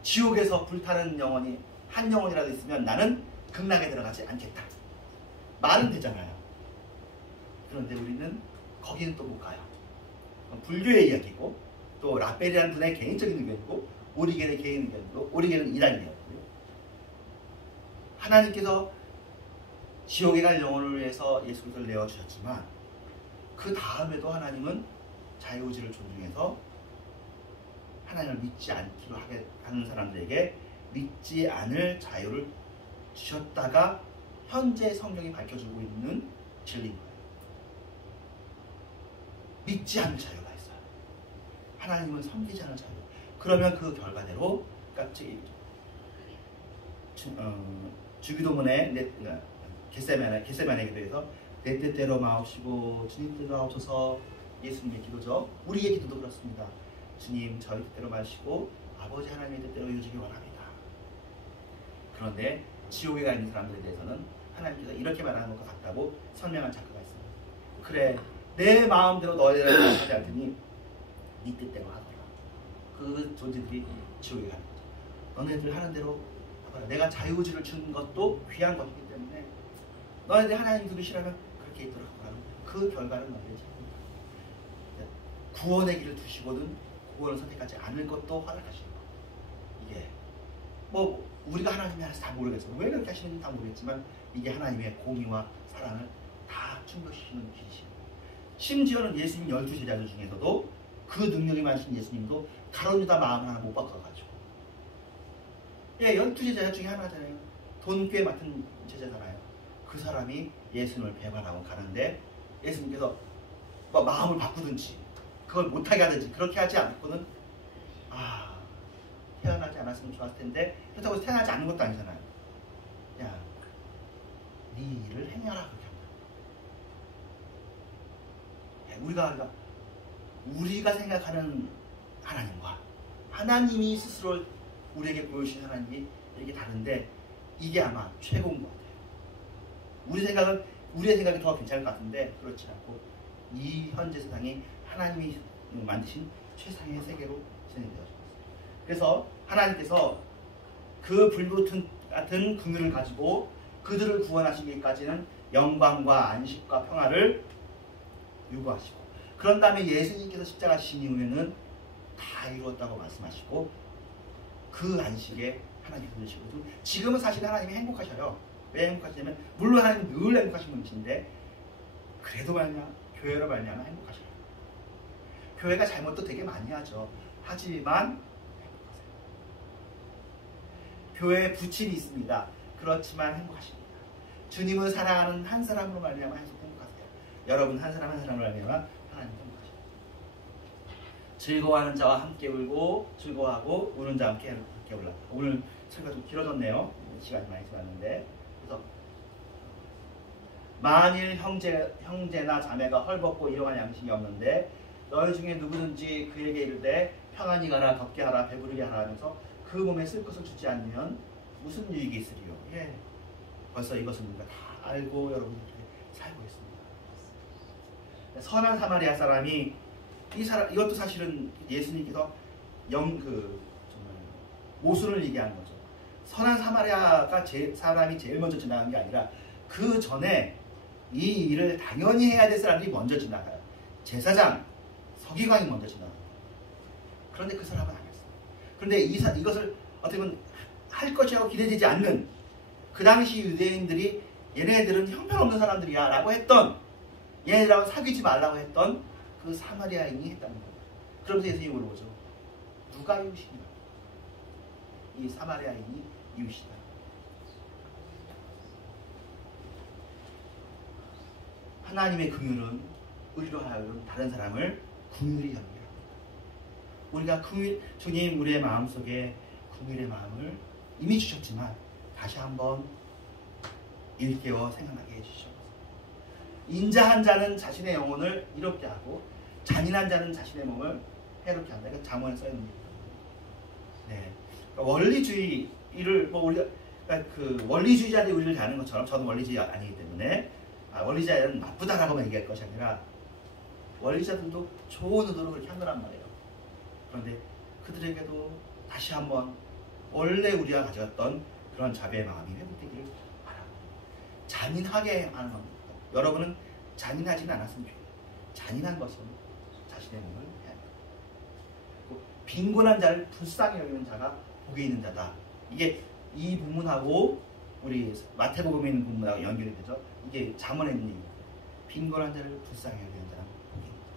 지옥에서 불타는 영혼이 한 영혼이라도 있으면 나는 극락에 들어가지 않겠다. 말은 되잖아요. 그런데 우리는 거기는 또 못 가요. 불교의 이야기고 또 라벨이라는 분의 개인적인 의견이고 오리겐의 개인 의견이고 오리겐은 이단이었고요. 하나님께서 지옥에 갈 영혼을 위해서 예수 그리스도를 내어주셨지만 그 다음에도 하나님은 자유의지를 존중해서 하나님을 믿지 않기로 하는 사람들에게 믿지 않을 자유를 주셨다가 현재 성경이 밝혀주고 있는 진리인 거예요. 믿지 않을 자유가 있어요. 하나님은 섬기지 않을 자유. 그러면 그 결과대로 그러니까 주기도문의 겟세마네 기도에서 내 뜻대로 마옵시고 주님 뜻대로 하옵소서. 예수님의 기도죠. 우리의 기도도 그렇습니다. 주님 저희 뜻대로 마시고 아버지 하나님의 뜻대로 이루어지기 원합니다. 그런데 지옥에 가 있는 사람들에 대해서는 하나님께서 이렇게 말하는 것 같다고 설명한 작가가 있어요. 그래 내 마음대로 너희를 하지 않더니 네 뜻대로 하더라. 그 존재들이 지옥에 가는 거죠. 너네들 하는 대로 하거라. 내가 자유의지를 준 것도 귀한 것이기 때문에 너네들 하나님 들으시라면 그렇게 있도록 하라. 그 결과는 너희들이 잡는다. 구원의 길을 두시거든 구원을 선택하지 않을 것도 허락하시는 거. 이게 뭐 우리가 하나님이 알아서 다 모르겠어요. 왜 그렇게 하시는지 다 모르겠지만 이게 하나님의 공의와 사랑을 다 충족시키는 길이시죠. 심지어는 예수님 12제자들 중에서도 그 능력이 많으신 예수님도 가룟 유다 마음 하나 못 바꿔가지고 12제자 중에 하나잖아요. 돈 꽤 맡은 제자잖아요. 그 사람이 예수님을 배반하고 가는데 예수님께서 뭐 마음을 바꾸든지 그걸 못하게 하든지 그렇게 하지 않고는 태어나지 않았으면 좋았을 텐데 그렇다고 해서 태어나지 않는 것도 아니잖아요. 야, 네 일을 행하라 그렇게 합니다. 우리가 생각하는 하나님과 하나님이 스스로 우리에게 보여주신 하나님이 이렇게 다른데 이게 아마 최고인 것 같아요. 우리의 생각이 더 괜찮을 것 같은데 그렇지 않고 이 현재 세상이 하나님이 만드신 최상의 세계로 진행되어져 있습니다. 그래서 하나님께서 그 불붙은 같은 긍휼을 가지고 그들을 구원하시기까지는 영광과 안식과 평화를 요구하시고 그런 다음에 예수님께서 십자가 지신 이후에는 다 이루었다고 말씀하시고 그 안식에 하나님이 보내시거든요. 지금은 사실 하나님이 행복하셔요. 왜 행복하시냐면 물론 하나님은 늘 행복하신 분이신데 그래도 교회로 말미암아 행복하셔요. 교회가 잘못도 되게 많이 하죠. 하지만 교회에 부침이 있습니다. 그렇지만 행복하십니다. 주님을 사랑하는 한 사람으로 말미암아 행복하세요. 여러분 한 사람 한 사람으로 말미암아 하나님 행복하십니다. 즐거워하는 자와 함께 울고 즐거워하고 우는 자와 함께 울라. 오늘 설교가 좀 길어졌네요. 시간이 많이 지났는데 그래서 만일 형제나 자매가 헐벗고 일용할 양식이 없는데 너희 중에 누구든지 그에게 이르되 평안히 가라 덥게 하라 배부르게 하라 하면서 그 몸에 쓸 것을 주지 않으면 무슨 유익이 있으리요. 벌써 이것은 우리가 다 알고 여러분들이 살고 있습니다. 선한 사마리아 사람이 이것도 사실은 예수님께서 정말 모순을 얘기한 거죠. 선한 사마리아가 사람이 제일 먼저 지나간 게 아니라 그 전에 이 일을 당연히 해야 될 사람들이 먼저 지나가요. 제사장, 서기관이 먼저 지나가요. 그런데 그 사람은 안 했어요. 그런데 이것을 어떻게 보면 할 것이라고 기대되지 않는 그 당시 유대인들이 얘네들은 형편없는 사람들이야 라고 했던 얘네들하고 사귀지 말라고 했던 그 사마리아인이 했다는 거예요. 그러면서 예수님이 물어보죠. 누가 이웃이냐? 이 사마리아인이 이웃이다. 하나님의 긍휼은 우리로 하여금 다른 사람을 긍휼히 여기게 합니다. 우리가 주님 우리의 마음속에 긍휼의 마음을 이미 주셨지만 다시 한번 일깨워 생각나게 해주시옵소서. 인자한 자는 자신의 영혼을 이롭게 하고 잔인한 자는 자신의 몸을 해롭게 한다. 이거 잠언에 써 있는 겁니다. 네, 원리주의를 우리가 그 원리주의자들이 우리를 대하는 것처럼 저는 원리주의 아니기 때문에 원리주의자는 나쁘다라고만 얘기할 것이 아니라 원리주의자들도 좋은 의도로 그렇게 한 거란 말이에요. 그런데 그들에게도 다시 한번 원래 우리가 가졌던 그런 자비의 마음이 회복되기를 바라고, 잔인하게 하는 겁니다. 여러분은 잔인하지는 않았으면 좋겠어요. 잔인한 것은 자신의 몸을 해야 합니다. 빈곤한 자를 불쌍히 여기는 자가 복이 있는 자다. 이게 이 부문하고 우리 마태복음에 있는 부문하고 연결이 되죠. 이게 잠언에 있는 얘기예요. 빈곤한 자를 불쌍히 여기는 자는 복이 있는 자다.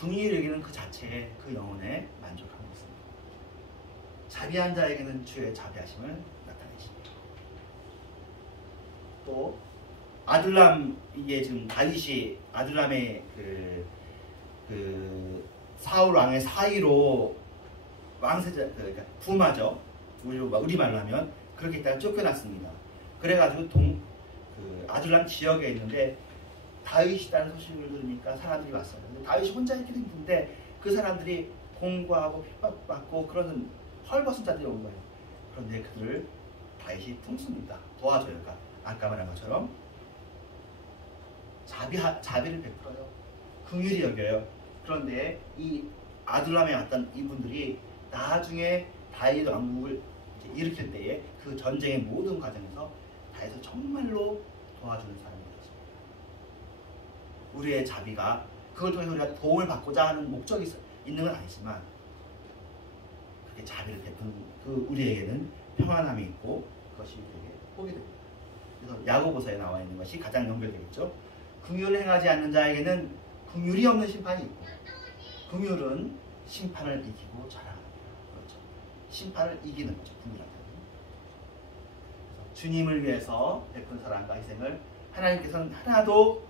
긍휼히 여기는 그 자체에 그 영혼에 만족하고 있습니다. 자비한 자에게는 주의 자비하심을 나타내십니다. 또 아둘람, 이게 지금 다윗이 아둘람의 그 사울 왕의 사이로 왕세자, 그러니까 부마죠. 우리말로 하면 그렇게 있다가 쫓겨났습니다. 그래가지고 그 아둘람 지역에 있는데 다윗이 있다는 소식을 들으니까 사람들이 왔어요. 근데 다윗이 혼자 있기도 힘든데 그 사람들이 공고하고 핍박받고 그런 헐벗은 자들이 온 거예요. 그런데 그들을 다윗이 품습니다. 도와줘요. 그러니까 아까 말한 것처럼 자비를 베풀어요. 긍휼히 여겨요. 그런데 이 아둘람에 왔던 이분들이 나중에 다윗 왕국을 일으킬 때에 그 전쟁의 모든 과정에서 다윗을 정말로 도와주는 사람이 되었습니다. 우리의 자비가 그걸 통해서 우리가 도움을 받고자 하는 목적이 있는 건 아니지만 그렇게 자비를 베푸는 그 우리에게는 평안함이 있고 그것이 우리에게 복이 됩니다. 그래서 야고보서에 나와 있는 것이 가장 연결되겠죠. 긍휼을 행하지 않는 자에게는 긍휼이 없는 심판이 있고, 긍휼은 심판을 이기고 자라는 거죠. 그렇죠. 심판을 이기는 거죠. 긍휼한테는. 주님을 위해서 베푼 사랑과 희생을 하나님께서는 하나도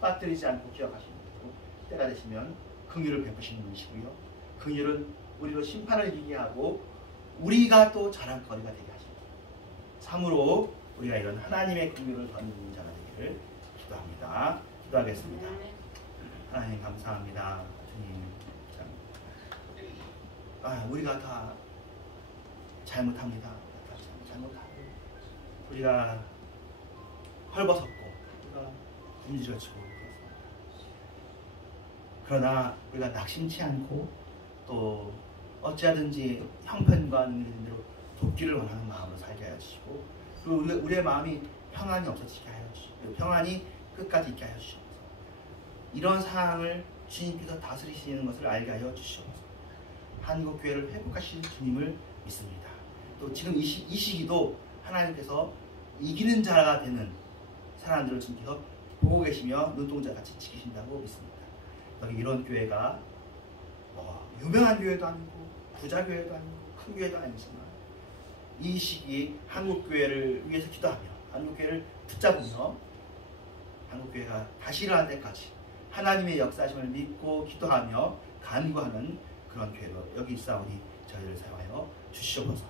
빠뜨리지 않고 기억하시는 거고, 때가 되시면 긍휼을 베푸시는 분이시고요. 긍휼은 우리로 심판을 이기게 하고 우리가 또 자랑거리가 되게 하십니다. 참으로 우리가 이런 하나님의 긍휼을 받는 자가 되기를 기도합니다. 기도하겠습니다. 하나님 감사합니다. 주님, 우리가 다 잘못합니다. 잘못하고 우리가 헐벗었고 우리가 굶주려지고 그렇습니다. 그러나 우리가 낙심치 않고 또 어찌하든지 형편과 능력인 대로 돕기를 원하는 마음으로 살게 하여 주시고, 그리고 우리의 마음이 평안이 없어지게 하여 주시고 평안이 끝까지 있게 하여 주시옵소서. 이런 상황을 주님께서 다스리시는 것을 알게 하여 주시옵소서. 한국교회를 회복하실 주님을 믿습니다. 또 지금 이 시기도 하나님께서 이기는 자가 되는 사람들을 주님께서 보고 계시며 눈동자같이 지키신다고 믿습니다. 여기 이런 교회가 유명한 교회도 아니고 부자 교회도 아니고 큰 교회도 아니지만 이 시기 한국교회를 위해서 기도하며 한국교회를 붙잡으며 한국교회가 다시 일어날 때까지 하나님의 역사하심을 믿고 기도하며 간구하는 그런 교회로 여기 있사오니 저희를 사용하여 주시옵소서.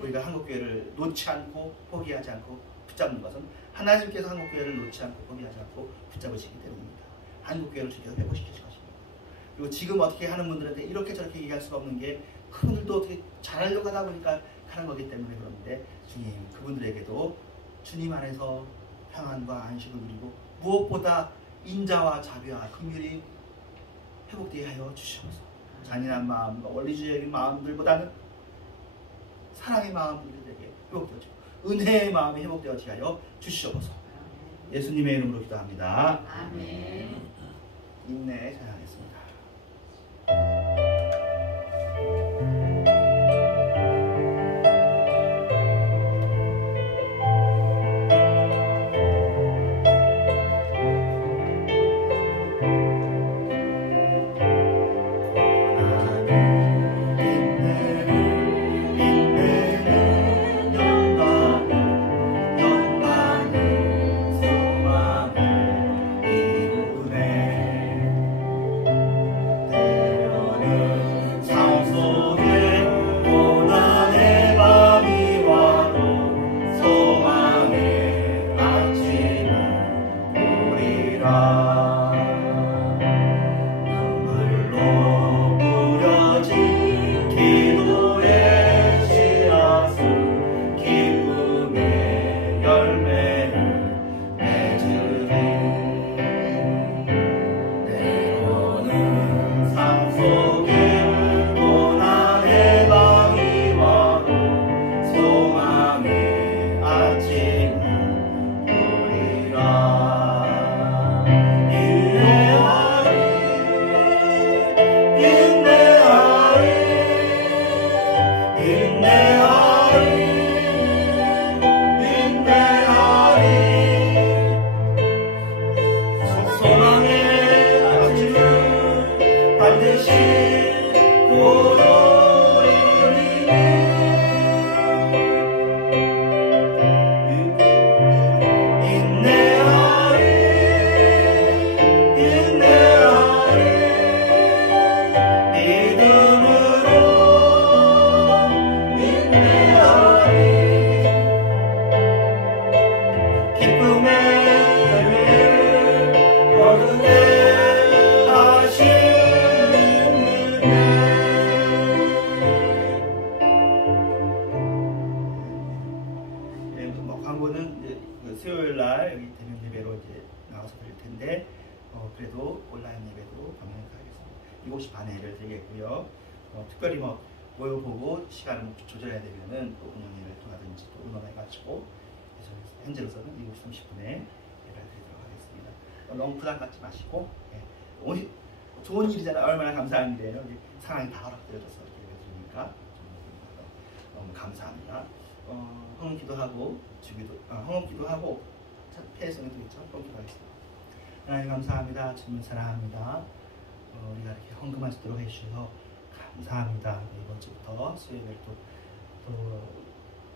우리가 한국교회를 놓지 않고 포기하지 않고 붙잡는 것은 하나님께서 한국교회를 놓지 않고 포기하지 않고 붙잡으시기 때문입니다. 한국교회를 주께서 회복시키실 것입니다. 그리고 지금 어떻게 하는 분들한테 이렇게 저렇게 얘기할 수가 없는 게 그분들도 어떻게 잘하려고 하다 보니까 하는 거기 때문에 그런데 주님, 그분들에게도 주님 안에서 평안과 안식을 누리고 무엇보다 인자와 자비와 긍휼이 회복되게 하여 주시옵소서. 잔인한 마음과 원리주의적인 마음들보다는 사랑의 마음들에게 회복되어지고 은혜의 마음이 회복되어지게 하여 주시옵소서. 예수님의 이름으로 기도합니다. 아멘. 인내 찬양하겠습니다. 아멘. 모여보고 시간을 조절해야 되면은 또 운영회를 통하든지 또 의논해가지고 그래서 현재로서는 7시 30분에 예배를 드리도록 하겠습니다. 너무 부담 갖지 마시고 좋은 일이잖아요. 얼마나 감사한 일이에요. 상황이 다 허락되어져서 예배 드리니까 너무 감사합니다. 헌금 기도하고 헌금 기도하고 폐해성이 또 있죠. 헌금 기도하겠습니다. 하나님 감사합니다. 주님 사랑합니다. 우리가 이렇게 헌금할 수 있도록 해주셔서 감사합니다. 이번 주부터 수요일을 또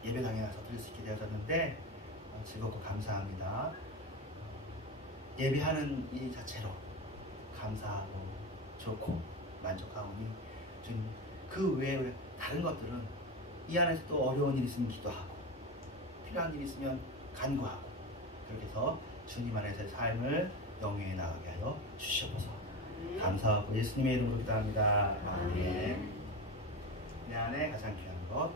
예배당에 가서 드릴 수 있게 되어졌는데 즐겁고 감사합니다. 예배하는 이 자체로 감사하고 좋고 만족하오니 주님 그 외에 다른 것들은 이 안에서 또 어려운 일이 있으면 기도하고 필요한 일이 있으면 간구하고 그렇게 해서 주님 안에서의 삶을 영위해 나가게 하여 주시옵소서. 감사하고 예수님의 이름으로 기도합니다. 아멘. 내 안에 가장 귀한 것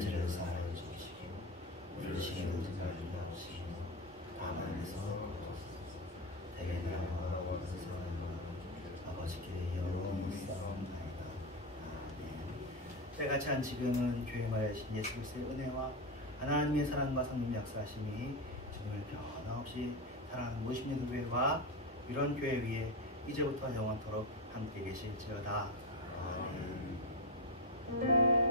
죄를 사하여 주시고 우리 시기는 생각을 하시고 다만 안에서 대개 나와 원수는 아버지께 영원히 싸움나이다. 아멘. 때가 찬 지금은 교회 말하신 예수 그리스도의 은혜와 하나님의 사랑과 성령의 역사하심이 주님을 변함없이 사랑하는 무심년 교회와 이런 교회 위에 이제부터 영원토록 함께 계실지어다. 아멘.